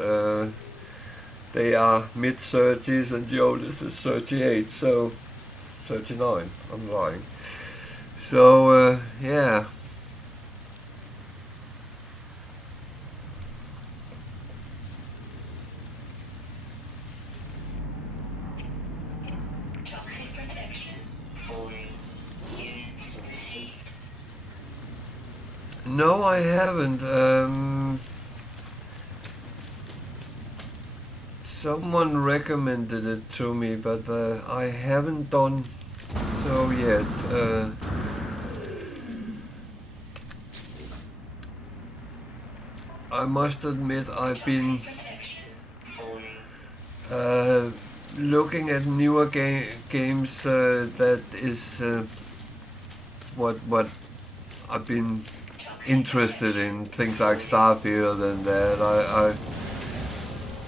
They are mid-30s, and the oldest is 38, so 39, I'm lying. So, yeah. Toxic protection. Falling. Units received. No, I haven't. Someone recommended it to me, but I haven't done so yet. I must admit, I've been looking at newer games. That is what I've been interested in. Things like Starfield and that. I've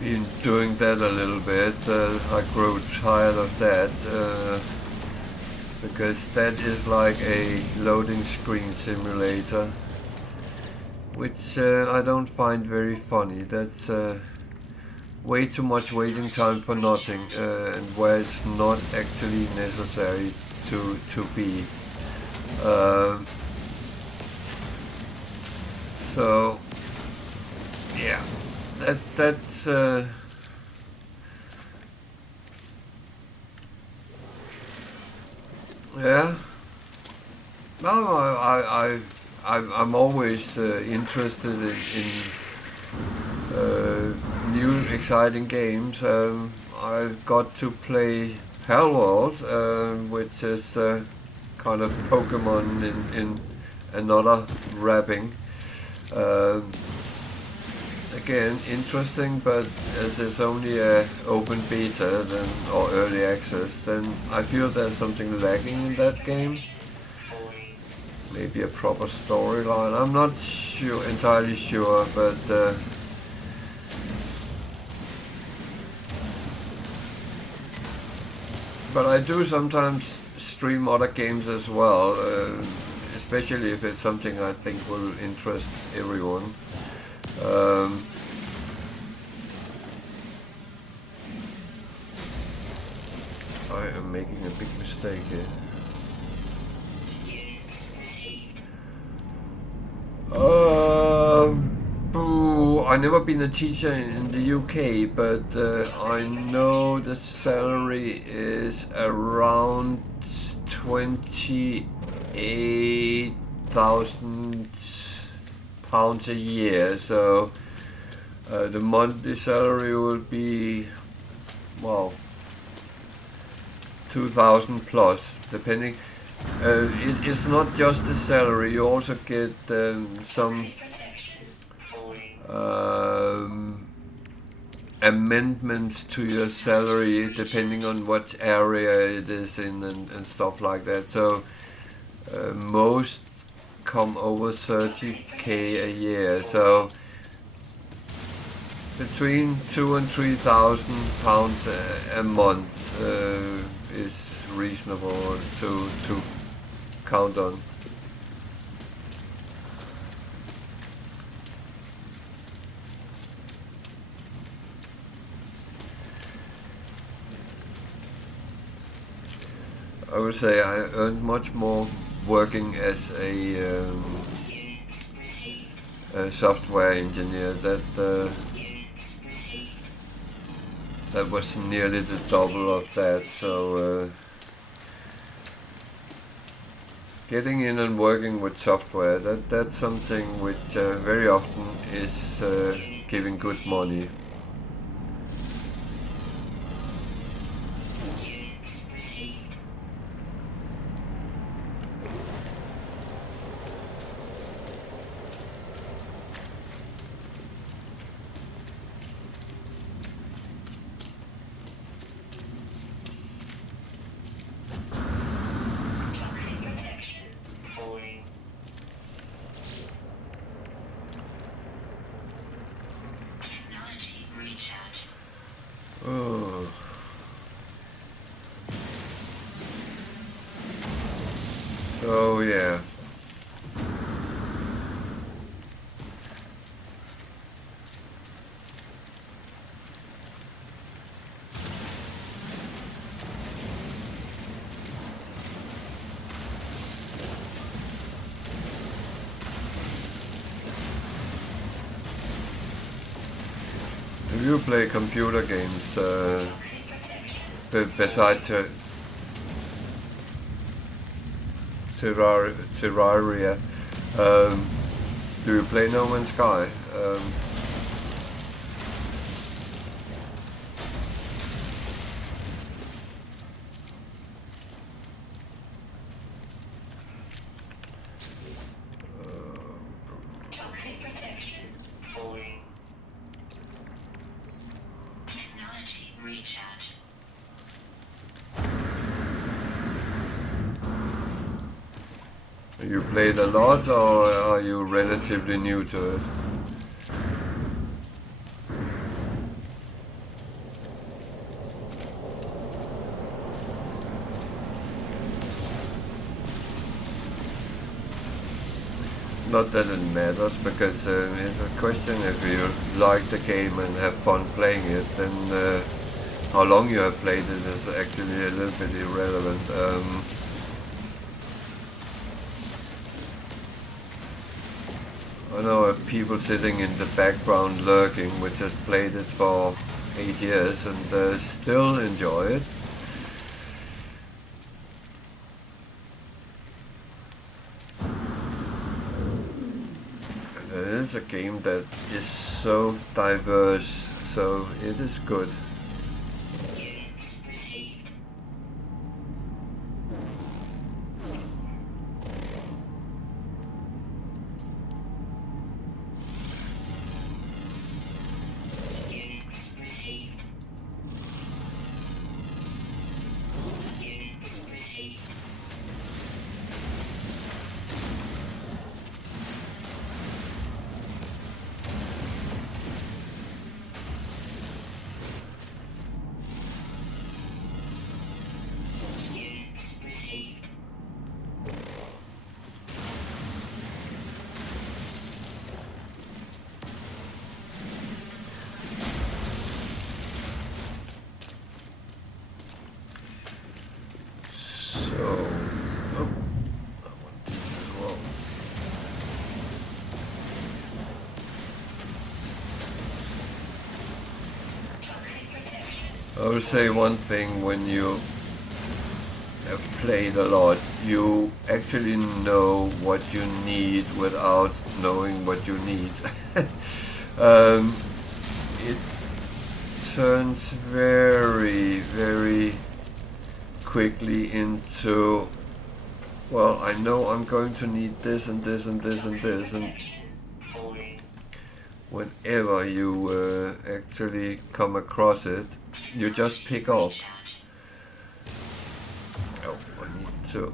been doing that a little bit. I grow tired of that because that is like a loading screen simulator, which I don't find very funny. That's way too much waiting time for nothing, and where it's not actually necessary to be. So yeah. That's yeah. No, I'm always interested in new exciting games. I've got to play Palworld, which is kind of Pokemon in another wrapping. Again, interesting, but as it's only a open beta then, or early access, then I feel there's something lacking in that game. Maybe a proper storyline. I'm not entirely sure, but I do sometimes stream other games as well, especially if it's something I think will interest everyone. I am making a big mistake here. I've never been a teacher in the UK, but I know the salary is around £28,000 a year, so the monthly salary will be, well, 2,000 plus, depending. It's not just the salary, you also get some amendments to your salary depending on what area it is in and stuff like that. So most come over 30k a year, so between £2,000 and £3,000 a month is reasonable to count on. I would say I earned much more working as a software engineer. That was nearly the double of that. So getting in and working with software, that's something which very often is giving good money. Oh. So yeah. Do you play computer games besides Terraria? Do you play No Man's Sky? You played a lot, or are you relatively new to it? Not that it matters, because it's a question if you like the game and have fun playing it, then how long you have played it is actually a little bit irrelevant. I know of people sitting in the background lurking, which has played it for 8 years and still enjoy it. And it is a game that is so diverse, so it is good. I will say one thing: when you have played a lot, you actually know what you need without knowing what you need. It turns very, very quickly into, well, I know I'm going to need this and this and this and this, and whenever you actually come across it, you just pick up. Oh, I need to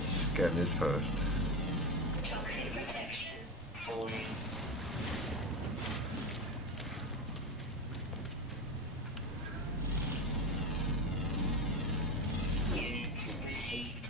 scan it first. Toxic protection falling. Units received.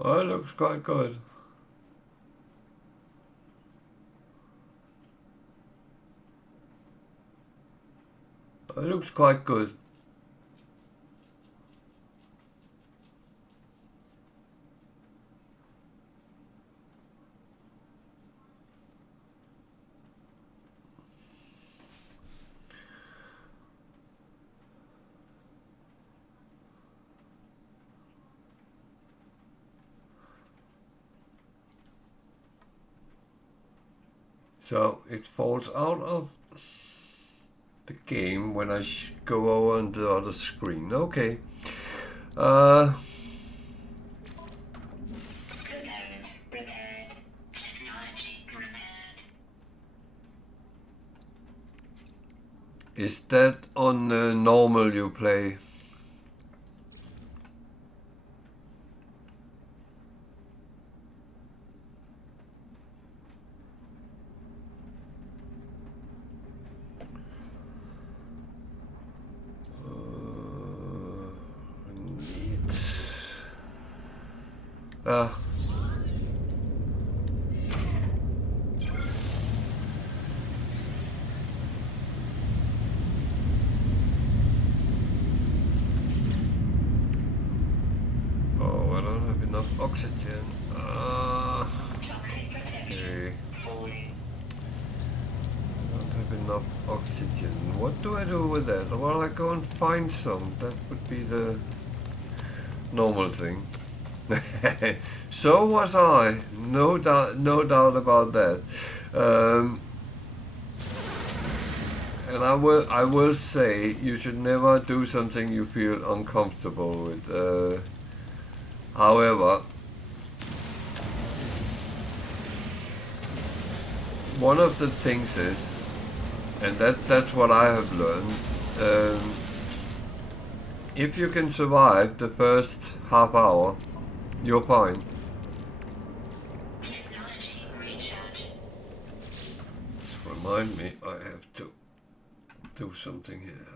Oh, it looks quite good. It looks quite good. So it falls out of the game when I go over on the other screen. Okay. Component repaired. Technology repaired. Is that on normal you play? Neat. Ah. Oh, I don't have enough oxygen. Toxic protection Okay. falling. I don't have enough oxygen. What do I do with that? Well, I go and find some. That would be the normal thing. So was I. No doubt, no doubt about that. And I will say you should never do something you feel uncomfortable with. However, one of the things is, and that's what I have learned. If you can survive the first half hour, you're fine. Technology recharge. Just remind me, I have to do something here.